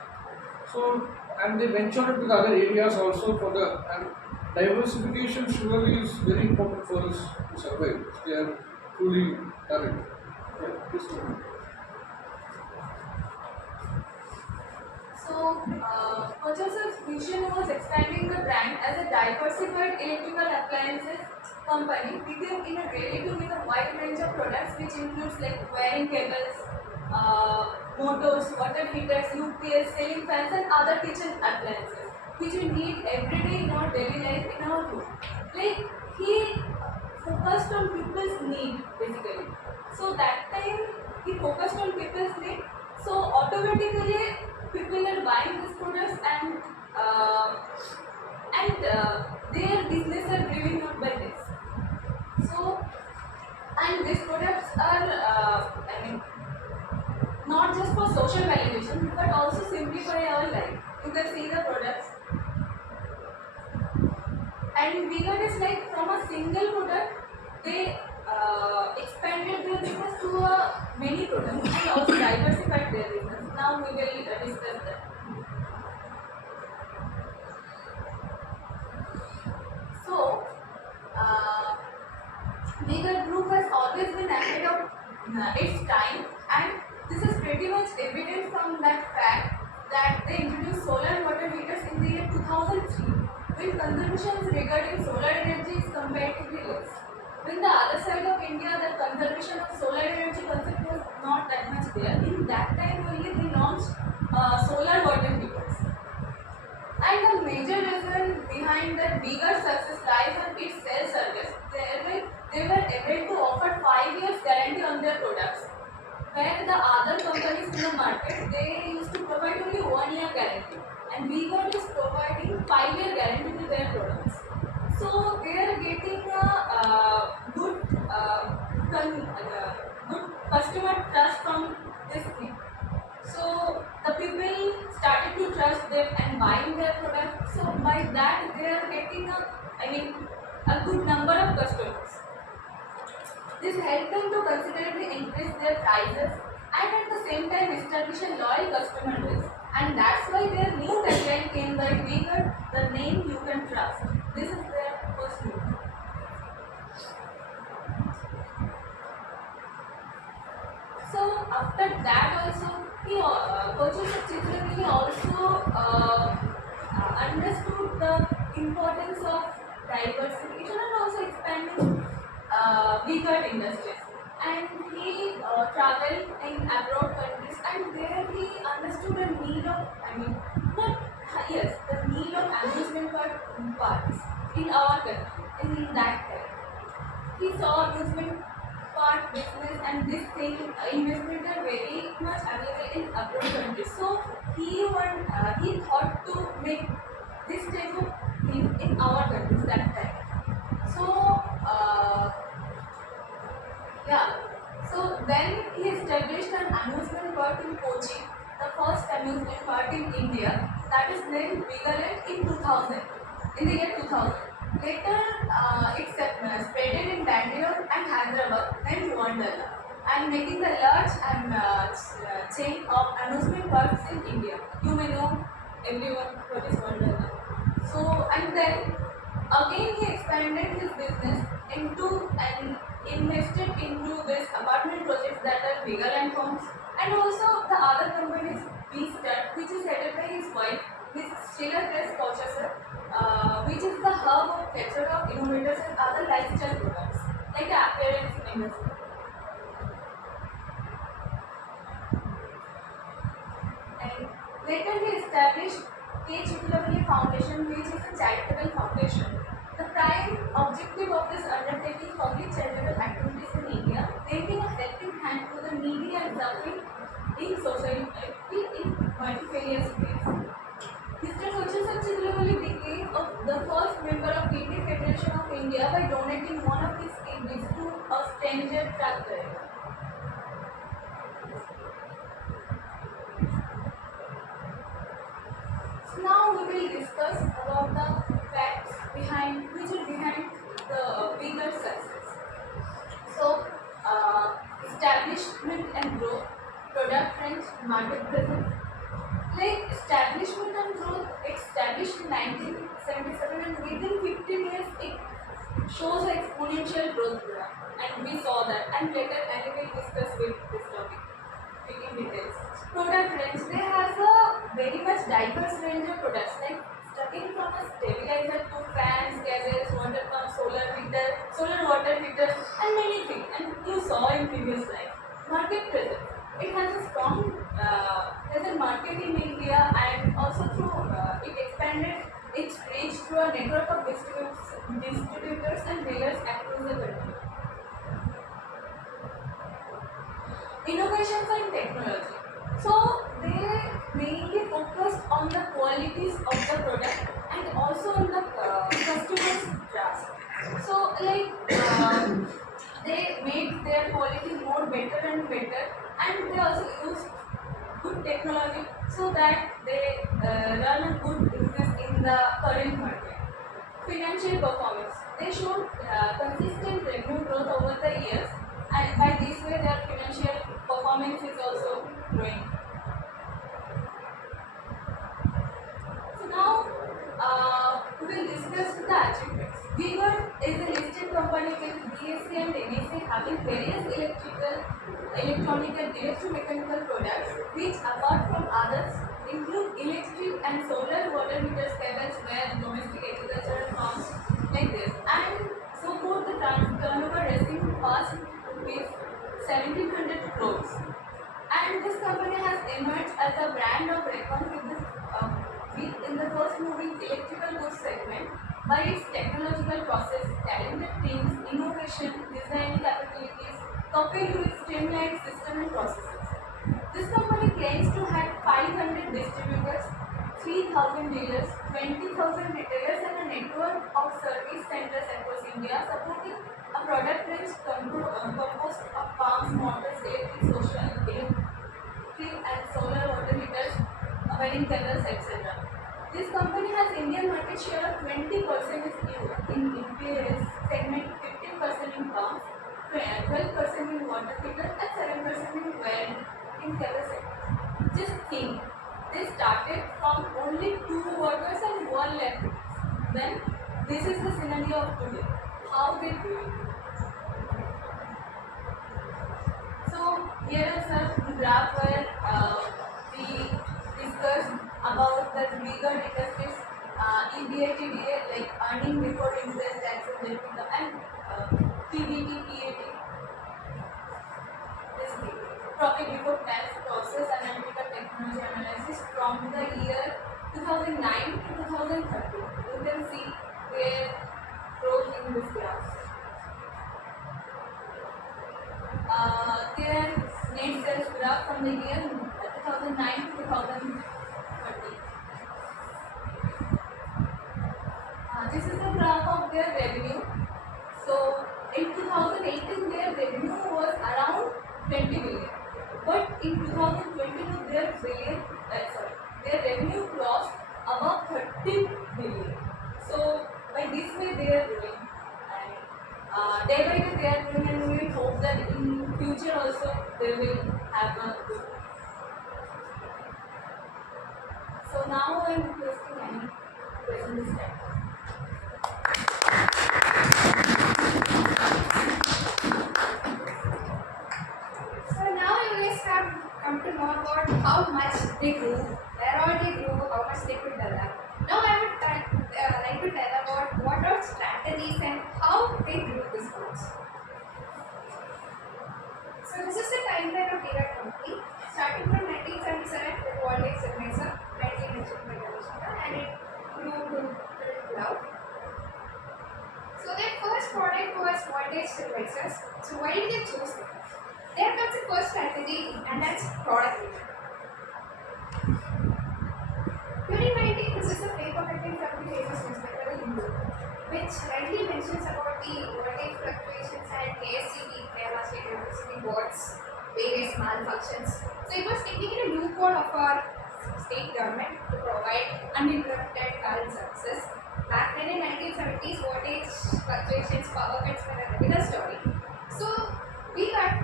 So, and they venture into the other areas also for the, and diversification surely is very important for us to survive. They are truly done it. Yeah, please go ahead. So, Purchaser's vision was expanding the brand as a diversified electrical appliances company, became in a ready to make a wide range of products which includes like wiring cables, motors, water heaters, UPS, ceiling fans and other kitchen appliances which we need every day in our daily life in our home. Like he focused on people's need basically. So that time he focused on people's need. So automatically people are buying these products and their business are driven out by this. So and these products are not just for social validation but also simplify our life. You can see the products. And Vegan is like from a single product, they expanded their business to many products and also diversified their business. Now we will discuss that. So, Vegan Group has always been ahead of its time, and this is pretty much evident from that fact that they introduced solar water heaters in the year 2003. When consumption regarding solar energy is comparatively less. When the other side of India, the conservation of solar energy concept was not that much there. In that time only they launched solar water heaters. And the major reason behind that bigger success lies on its sales service. They were able to offer 5 years guarantee on their products. Where the other companies in the market, they used to provide only 1 year guarantee. And Vegan is providing 5-year guarantee to their products. So they are getting a good customer trust from this thing. So the people started to trust them and buying their products. So by that they are getting a good number of customers. This helped them to considerably increase their prices and at the same time establish a loyal customer base. And that's why their new tagline came by Vigor, the name you can trust. This is their first move. So after that also, coaches of Chitragiri also understood the importance of diversification and also expanding bigger industries. And he traveled in abroad countries, and there he understood the need of, not yes, the need of amusement parks in our country in that time. He saw amusement park business and this thing investment are very much available in abroad countries. So he thought to make this type of thing in our countries that time. So yeah. So then he established an amusement park in Kochi, the first amusement park in India, that is named Vigaland in 2000, in the year 2000. Later, it spread in Bangalore and Hyderabad, then Wonderla, and making the large and chain of amusement parks in India. You may know everyone what is Wonderla. So, and then again he expanded his business into and invested into this apartment projects that are Vigaland Homes, and also the other companies V-Star, which is headed by his wife, Miss Sheila Grace Colchester, which is the hub of plethora of innovators and other lifestyle products like the appearance industry. And later he established K. Chitravalli Foundation, which is a charitable foundation. The prime objective of this undertaking public charitable activities in India, lending a helping hand to the needy and suffering in society in multifarious ways. Mr. Kochasar Chitravalli became the first member of Kidney Federation of India by donating one of his kidneys to a stranger truck driver. So now we will discuss about the facts behind the bigger success. So, establishment and growth, product range, market presence. Like establishment and growth, established in 1977, and within 15 years it shows exponential growth graph, and we saw that. And later, I will discuss with this topic in details. Product range, they have a very much diverse range of products, like starting from a stabilizer to fans, cables, water pump, solar water heater, and many things. And you saw in previous slide. Market presence, it has a strong market in India, and also through it expanded its reach through a network of distributors and dealers across the country. Innovations and technology. So they mainly focused on the qualities of the product and also on the customer's trust. So like they made their quality more better and better, and they also used good technology so that they run a good business in the current market. Financial performance. They showed consistent revenue growth over the years, and by this way their financial performance is also growing. So now we will discuss the achievements. Vigor is a listed company with BSc and MSc having various electronic and electromechanical products, which apart from others include electric and solar water meters, cables, where domestic agricultural farms like this. And so forth, the turnover racing past rupees 1700 crores. And this company has emerged as a brand of record in the first moving electrical goods segment by its technological process, talented teams, innovation, design capabilities, coupled with streamlined system and processes. This company claims to have 500 distributors, 3,000 dealers, 20,000 retailers, and a network of service centers across India, supporting a product range composed of pumps, motors, electric and solar water heaters, wiring cables, etc. This company has Indian market share of 20% in EPS segment, 15% in pumps, 12% in water heaters, and 7% in wiring cable segment. Just think, they started from only 2 workers and 1 left. Then this is the scenario of today. How they do it. So here is a graph where we discussed about the trigger detectives in DITDA, like earning before interest, taxes, debt income, and PBT, PAT. This thing, profit before tax process analytical technology analysis from the year 2009 to 2030. You can see their role in this graph. Their net sales graph from the year 2009 to 2030. This is the graph of their revenue. So in 2018 their revenue was around 20 billion, but in 2022 their revenue crossed above 30 billion. So by this way they are growing, and day by day they are growing, and we hope that in future also they will have a good. So now I am requesting any question this time. So now you guys have come to know about how much they grew, where all they grew, how much they could develop. Now I would like to tell about what are strategies and how they grew this growth. So this is the timeline of Data Company, starting from 1977 with Waldex Advisor, 1992 by Ganesha, and it grew to cloud. So their first product was Waldex Advisors. So why did they choose it? There comes the first strategy, and that's product vision. 2019, this is a paper cutting from the famous newspaper The Hindu, which rightly mentions about the voltage fluctuations and KSCB, Kerala State Electricity Board's various malfunctions. So it was technically a loophole of our state government to provide uninterrupted current services. Back then in 1970s, voltage fluctuations, power cuts were a regular story. So we got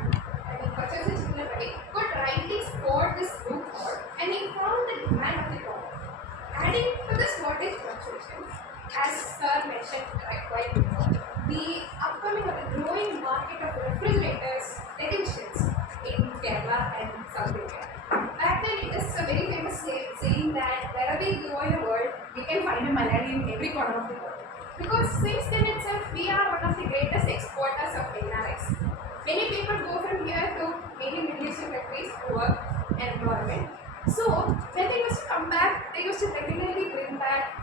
Professor Chittalapalli could rightly spot this loophole, and he found the demand of the product. Adding to this voltage fluctuation, as Sir mentioned quite before, the upcoming or the growing market of refrigerators, televisions in Kerala and South India. Back then, it is a very famous saying that wherever we go in the world, we can find a Malayali in every corner of the world. Because since then itself, we are one of the greatest exporters of NRIs. Many people go from here to many Middle Eastern countries to work and employment. So when they used to come back, they used to regularly bring back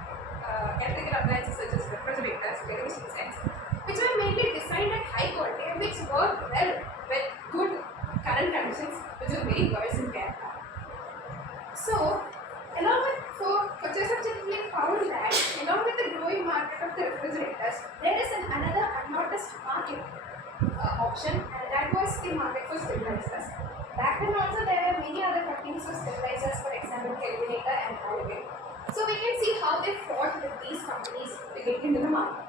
electrical appliances such as refrigerators, television sets, which were mainly designed at high quality and which work well with good current conditions, which are very worse in Kerala. So Professor Chittalapalli found that along with the growing market of the refrigerators, there is another unnoticed market option, and that was the market for stabilizers. Back then also there were many other companies for stabilizers, for example Kelvinator and Halliwell. So we can see how they fought with these companies to get into the market.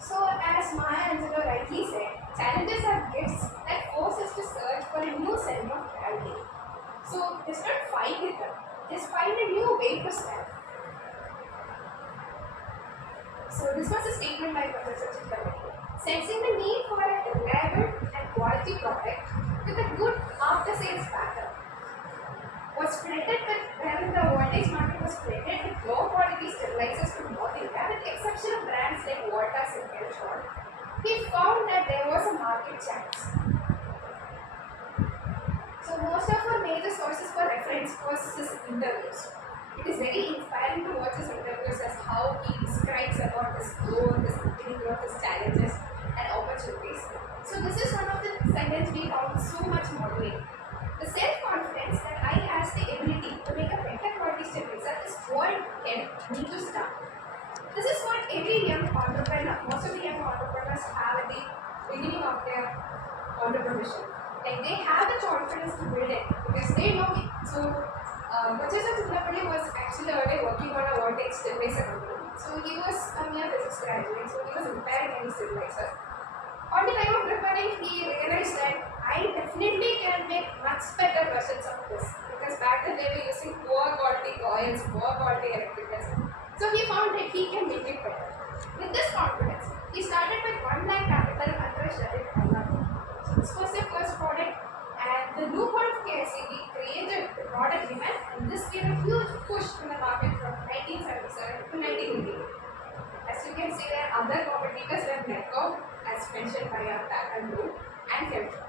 So as Maya Angelou rightly said, challenges are gifts that force us to search for a new center of gravity. So just not fight with them, just find a new way to stand. So this was a statement by Professor Chittalapalli, sensing the need for a reliable and quality product with a good after-sales backup. Was flooded with when the voltage market was flooded with low quality stabilizers from North India, with the exception of brands like Voltas and Keltron, he found that there was a market chance. So most of our major sources for reference was his interviews. It is very inspiring to watch his interviews as how he describes about his growth, his continuing growth, his challenges and opportunities. So this is one of the sentences we found so much motivating. The self-confidence that I has the ability to make a better quality stabilizer is what helped me to start. This is what every young entrepreneur, most of the young entrepreneurs have at the beginning of their entrepreneurship. Like they have the confidence to build it because they know it. So Professor Chittalapalli was actually already working on a voltage stabilizer company. So he was a mere physics graduate, so he was repairing any stabilizer. On the time of preparing, he realized that I definitely can make 1 much better versions of this, because back then they were using poor quality coils, poor quality electricals. So he found that he can make it better. With this confidence, he started with 1 lakh capital under Shahid Allah. So this was their first product, and the loophole of KICD created the product demand, and this gave a huge push in the market from 1977 to 1988. As you can see, there are other competitors like Netco, as mentioned by Tata Group, and Keltron.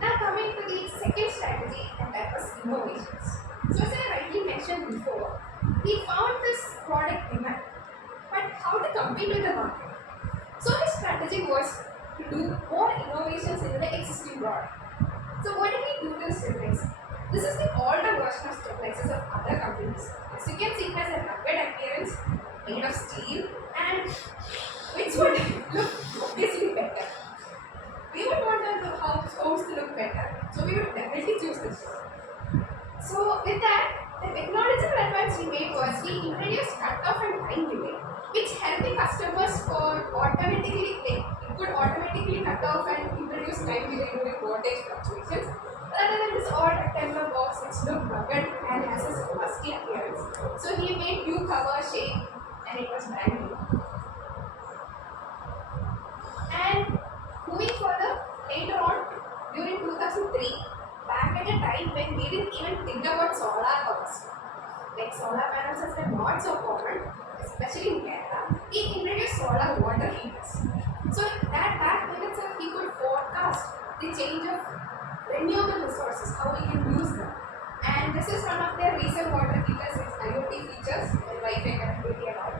Now coming to the second strategy, and that was innovations. So as I rightly mentioned before, he found this product demand, but how to compete with the market? So his strategy was to do more innovations in the existing product. So what did he do to the Stemlex? This is the older version of Stemlexes of other companies. As you can see, it has a rugged appearance, made of steel, and which would look obviously better. We would want our homes to look better, so we would definitely choose this one. So with that, the technological advance he made was he introduced cut-off and time delay, which helped the customers for automatically it could automatically cut off and introduce time delay during voltage fluctuations, rather than this odd rectangular box which looked rugged and has a rusty appearance. So he made new cover shape, and it was brand new. And moving further, later on, during 2003, back at a time when we didn't even think about solar powers, like solar panels has been not so common, especially in Kerala, he introduced solar water heaters. So that back when itself he could forecast the change of renewable resources, how we can use them. And this is one of their recent water heaters with IoT features and Wi-Fi connectivity and all.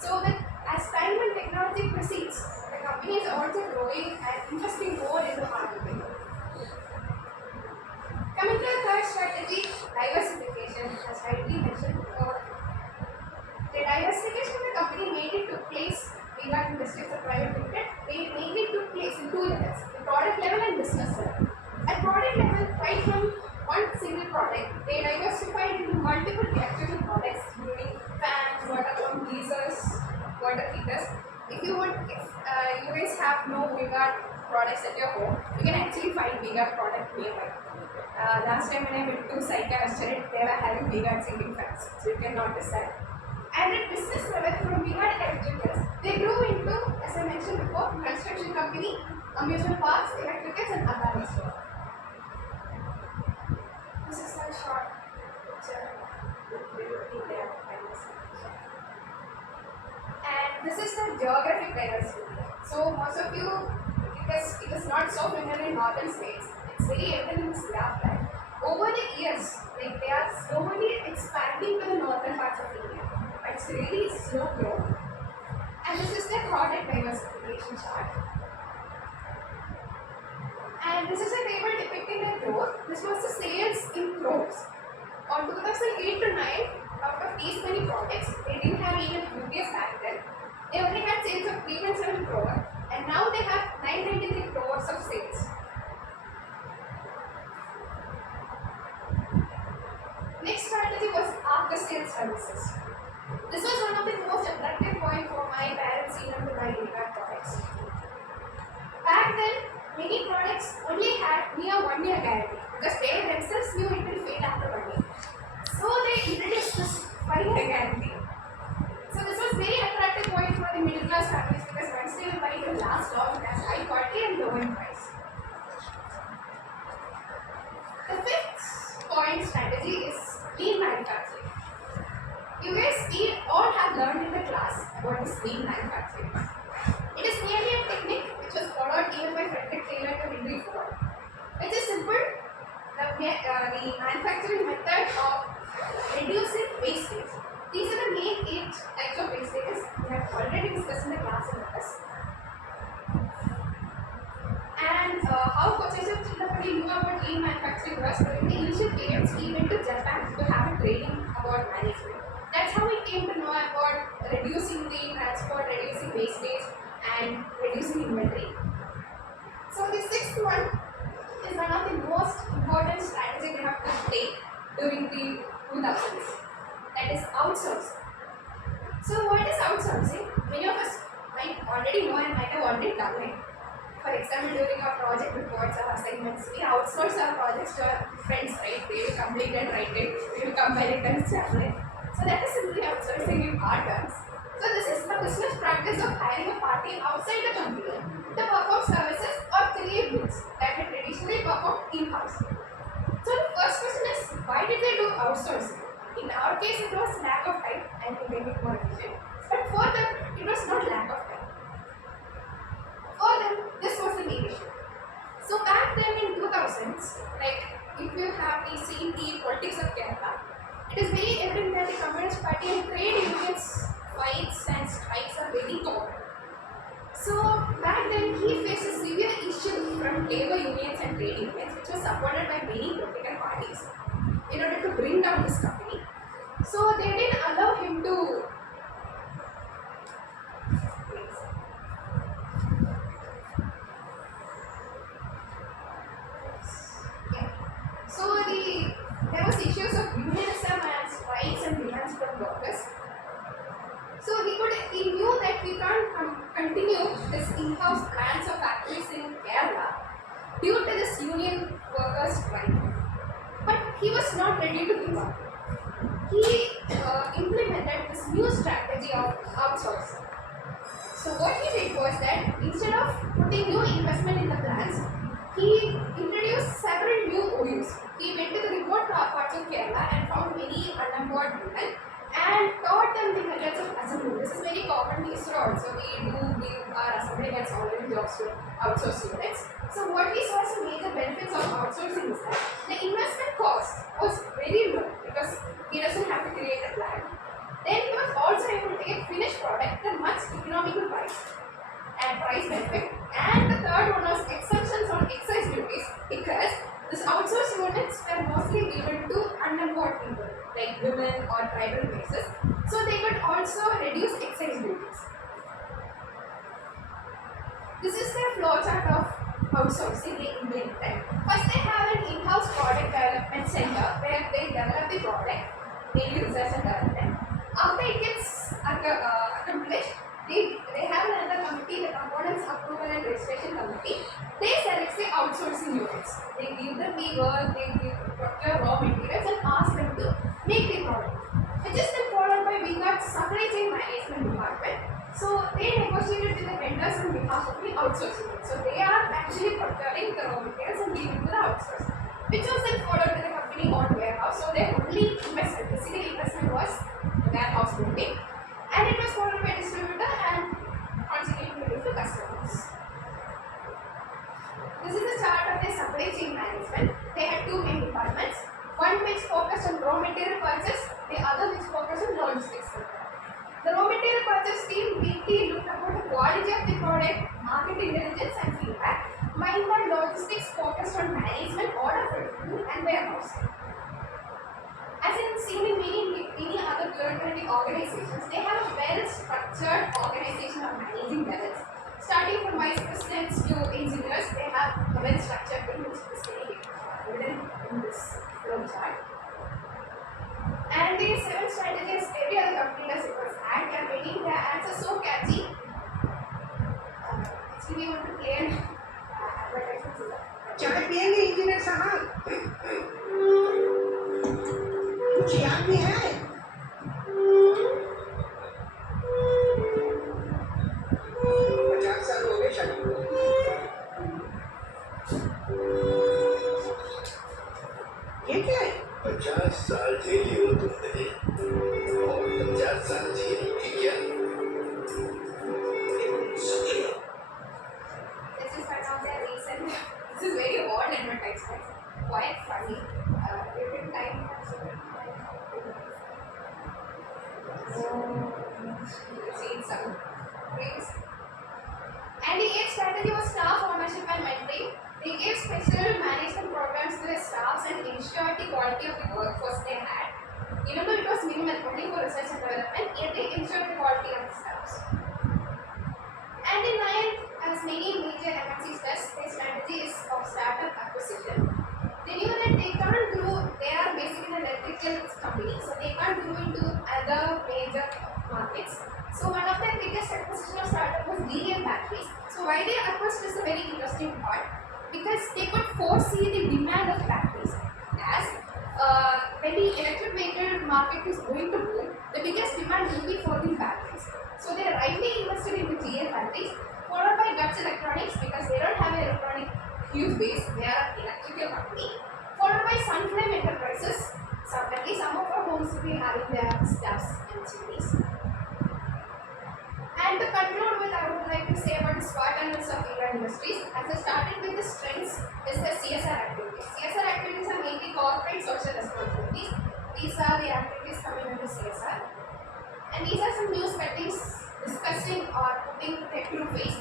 So as time and technology proceeds, the company is also growing and investing more in the marketing. Coming to the third strategy, diversification, as rightly mentioned before. The diversification of the company mainly took place, V-Guard Industries, a private limited, they mainly took place in two levels, the product level and business level. At product level, right from one single product, they diversified into multiple electrical products, including fans, water pump, geysers, water heaters. If you guys have no V-Guard products at your home, you can actually find V-Guard product nearby. Last time when I went to Saika restaurant, they were having V-Guard ceiling fans, so you can notice that. And at business level, from V-Guard electricals, they grew into, as I mentioned before, construction company, amusement parks, electricals, and other restaurants. This is a short picture. And this is the geographic diversity. So most of you, because it is not so familiar in northern states, it's very evident in this graph that over the years, like they are slowly expanding to the northern parts of India. It's really slow growth. And this is the product diversification chart. And this is a table depicting the growth. This was the sales in crores. On 2008 to 9, out of these many products, they didn't have even UPS back then. They only had sales of 3.7 crore, and now they have 993 crores of sales. Next strategy was after sales services. This was one of the most attractive points for my parents even to buy V-Guard products. Back then, many products only had near 1 year guarantee because they themselves knew it will fail after 1 year. So they introduced this 5-year guarantee. So this was very attractive point for the middle class families because once they will buy it will last long, it has high quality and low in price. The fifth point strategy is lean manufacturing. You guys, we all have learned in the class about this lean manufacturing. It is merely a technique which was followed even by Frederick Taylor to Henry Ford. It is simple, the manufacturing method of reducing wastage. These are the main 8 types of wastages we have already discussed in the class syllabus. And how Kochesh Chillapalli knew about lean manufacturing was during the initial periods he went to Japan to have a training about management. That's how we came to know about reducing the transport, reducing wastage, and reducing inventory. So the sixth one is one of the most important strategies we have to take during the 2000s. That is outsourcing. So what is outsourcing? Many of us might already know and might have already done it. for example, during our project reports or assignments, we outsource our projects to our friends, right? They will complete and write it, we will compare it and sample it. So that is simply outsourcing in our terms. So this is the business practice of hiring a party outside the company to perform services or create goods that we traditionally perform in-house. So the first question is, why did they do outsourcing? In our case, it was lack of time and we make it more efficient. But for them, it was not lack of time. For them, this was the main issue. So back then in 2000s, like if you have seen the politics of Kerala, it is very evident that the Communist Party and trade unions fights and strikes are very common. So back then he faced a severe issue from labor unions and trade unions, which was supported by many political parties in order to bring down this company. So they didn't allow him to. Yeah. So there was issues of unionism and strikes and demands from workers. So he knew that he can't continue this in-house plants of factories in Kerala due to this union workers' strike. But he was not ready to give up. He implemented this new strategy of outsourcing. So what he did was that instead of putting new investment in the plants, he introduced several new OUs. He went to the remote parts of Kerala and found many unemployed women and taught them the methods of assembly. This is very common these days also. We do give our assembly and soldering jobs to outsource units. So what we saw as the major benefits of outsourcing is that the investment cost was very low because he doesn't have to create a plant. Then he was also able to get finished product at a much economical price and price benefit. And the third one was exemptions on excise duties because these outsourced units were mostly given to unemployed people like women or tribal races. So they could also reduce excise duties. This is the flowchart of outsourcing they implemented. First, they have an in-house product development center where they develop the product, mainly research and development. After it gets accomplished, they have another committee, the Components Approval and Registration Committee. They select the outsourcing units. They give them the work, they procure raw materials and ask them to make the product. Which is then followed by we got supply chain management department. So they negotiated with the vendors on behalf of the outsourcing. So they are actually procuring the raw materials and giving to the outsource. Which was then followed by the company on warehouse. So their only investment, the single investment was the warehouse building. And it was followed by distributor and consequently to customers. This is a chart of their supply chain management. They had two main departments. One which focused on raw material purchase, the other which focused on logistics. The raw material purchase team weekly looked about the quality of the product, market intelligence and feedback. Meanwhile, logistics focused on management, order fulfillment and warehousing. As in seen in many other bureaucratic organizations, they have a well-structured organization of managing levels. Starting from vice presidents to engineers, they have a well-structured thing which is very evident in this flow chart. And the 7 strategies every other company does it was ad campaigning. Their ads are so catchy. Actually, we want to play an advertisement. चाय पिएंगे engineer साहब? कुछ याद नहीं है? साल हो गए शादी को। ये क्या है? 50 साल झेली हो तुमने और 50 साल झेली क्या? This is one of their recent. This is very odd advertisement. Quite funny. Every time. Seen some things. And the 8th strategy was staff ownership and mentoring. They gave special management programs to their staffs and ensured the quality of the workforce they had. Even though it was minimal, only for research and development, yet they ensured the quality of the staffs. And in 9th, as many major MNCs does, their strategy is of startup acquisition. They knew that they can't grow, they are basically an electrical company, so they can't grow into other major markets. So one of their biggest acquisition of startup was DL batteries. So why they acquired is a very interesting part, because they could foresee the demand of batteries. As when the electric vehicle market is going to boom, the biggest demand will be for the batteries. So they rightly invested in the GL batteries, followed by Guts Electronics, because they don't have an electronic huge base, they are an electrical company, followed by Sunflame Enterprises. Certainly some of our homes will be having their stuffs and series. And to conclude with, I would like to say about the SWOT analysis of India Industries. As I started with the strengths, is the CSR activities. CSR activities are mainly corporate social responsibilities. These are the activities coming under CSR. And these are some new spendings discussing or putting tech to face.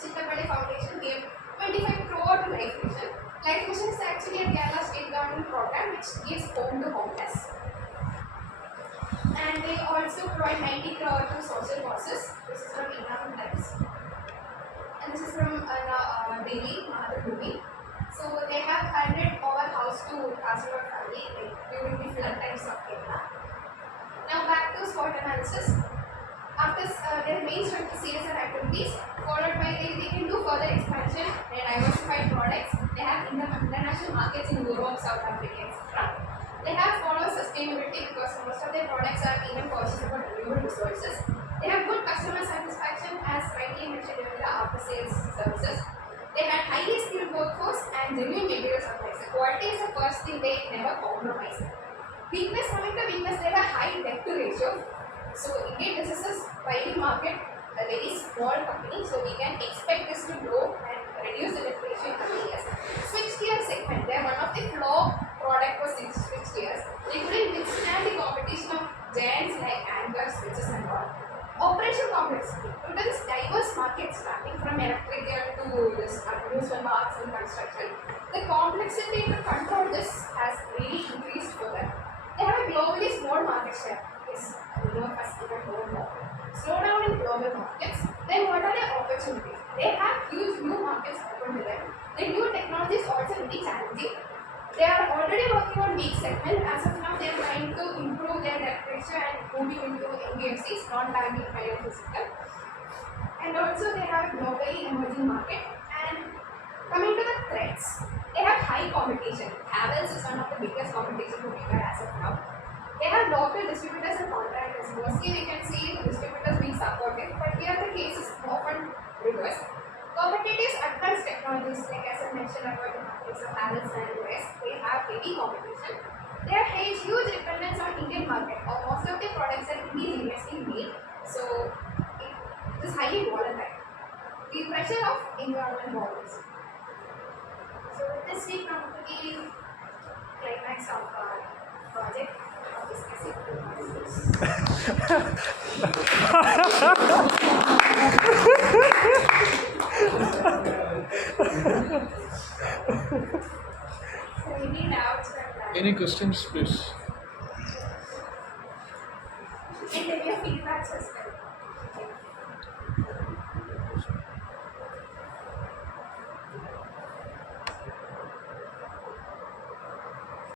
Chittapalli Foundation gave 25 crore to Life Mission. Life Mission is actually a Kerala state government program which gives home to homeless. And they also provide 90 crore to social causes. This is from Income Times. And this is from Delhi, Mahatma. So they have 100 over house to Aswad family during the flood times of Kerala. Now back to SWOT analysis. After their main strength CSR activities, followed by they can do further expansion, they diversified products, they have international markets in Europe, South Africa, etc. They have followed sustainability because most of their products are even purchased for renewable resources. They have good customer satisfaction as rightly mentioned in the after sales services. They had highly skilled workforce and genuine material supplies. The quality is the first thing they never compromise. Weakness, coming to weakness, they have high debt to ratio. So indeed this is a buying market, a very small company, so we can expect this to grow and reduce the debt ratio in coming years. Switchgear segment, they are one of the flaw product was switchgears. They couldn't withstand the competition of giants like Anchor, switches and all. Operational complexity. It is diverse markets starting from electrical to this amusement parks and construction. The complexity to control this has really increased for them. They have a globally small market share. Yes, we know customer more. Slowdown in global markets. Then what are their opportunities? They have huge new markets open to them. The new technologies also really challenging. They are already working on weak segment. As of now, they are trying to improve their debt ratio and moving into NBFCs, non-banking financial sector. And also they have a globally emerging market. And coming to the threats, they have high competition. Havells is one of the biggest competition for Mega as of now. They have local distributors and contractors. Mostly we can see the distributors being supported, but here the case is often reversed. Competitors, advanced technologies, like as I mentioned about the markets of Havells and US, they have heavy competition. They have huge dependence on Indian market. Most of their products are indigenously made, so it is highly volatile. The pressure of environment models. So with this we come to the climax of our project of discussing So any doubts or Any questions, please? and any feedbacks as well.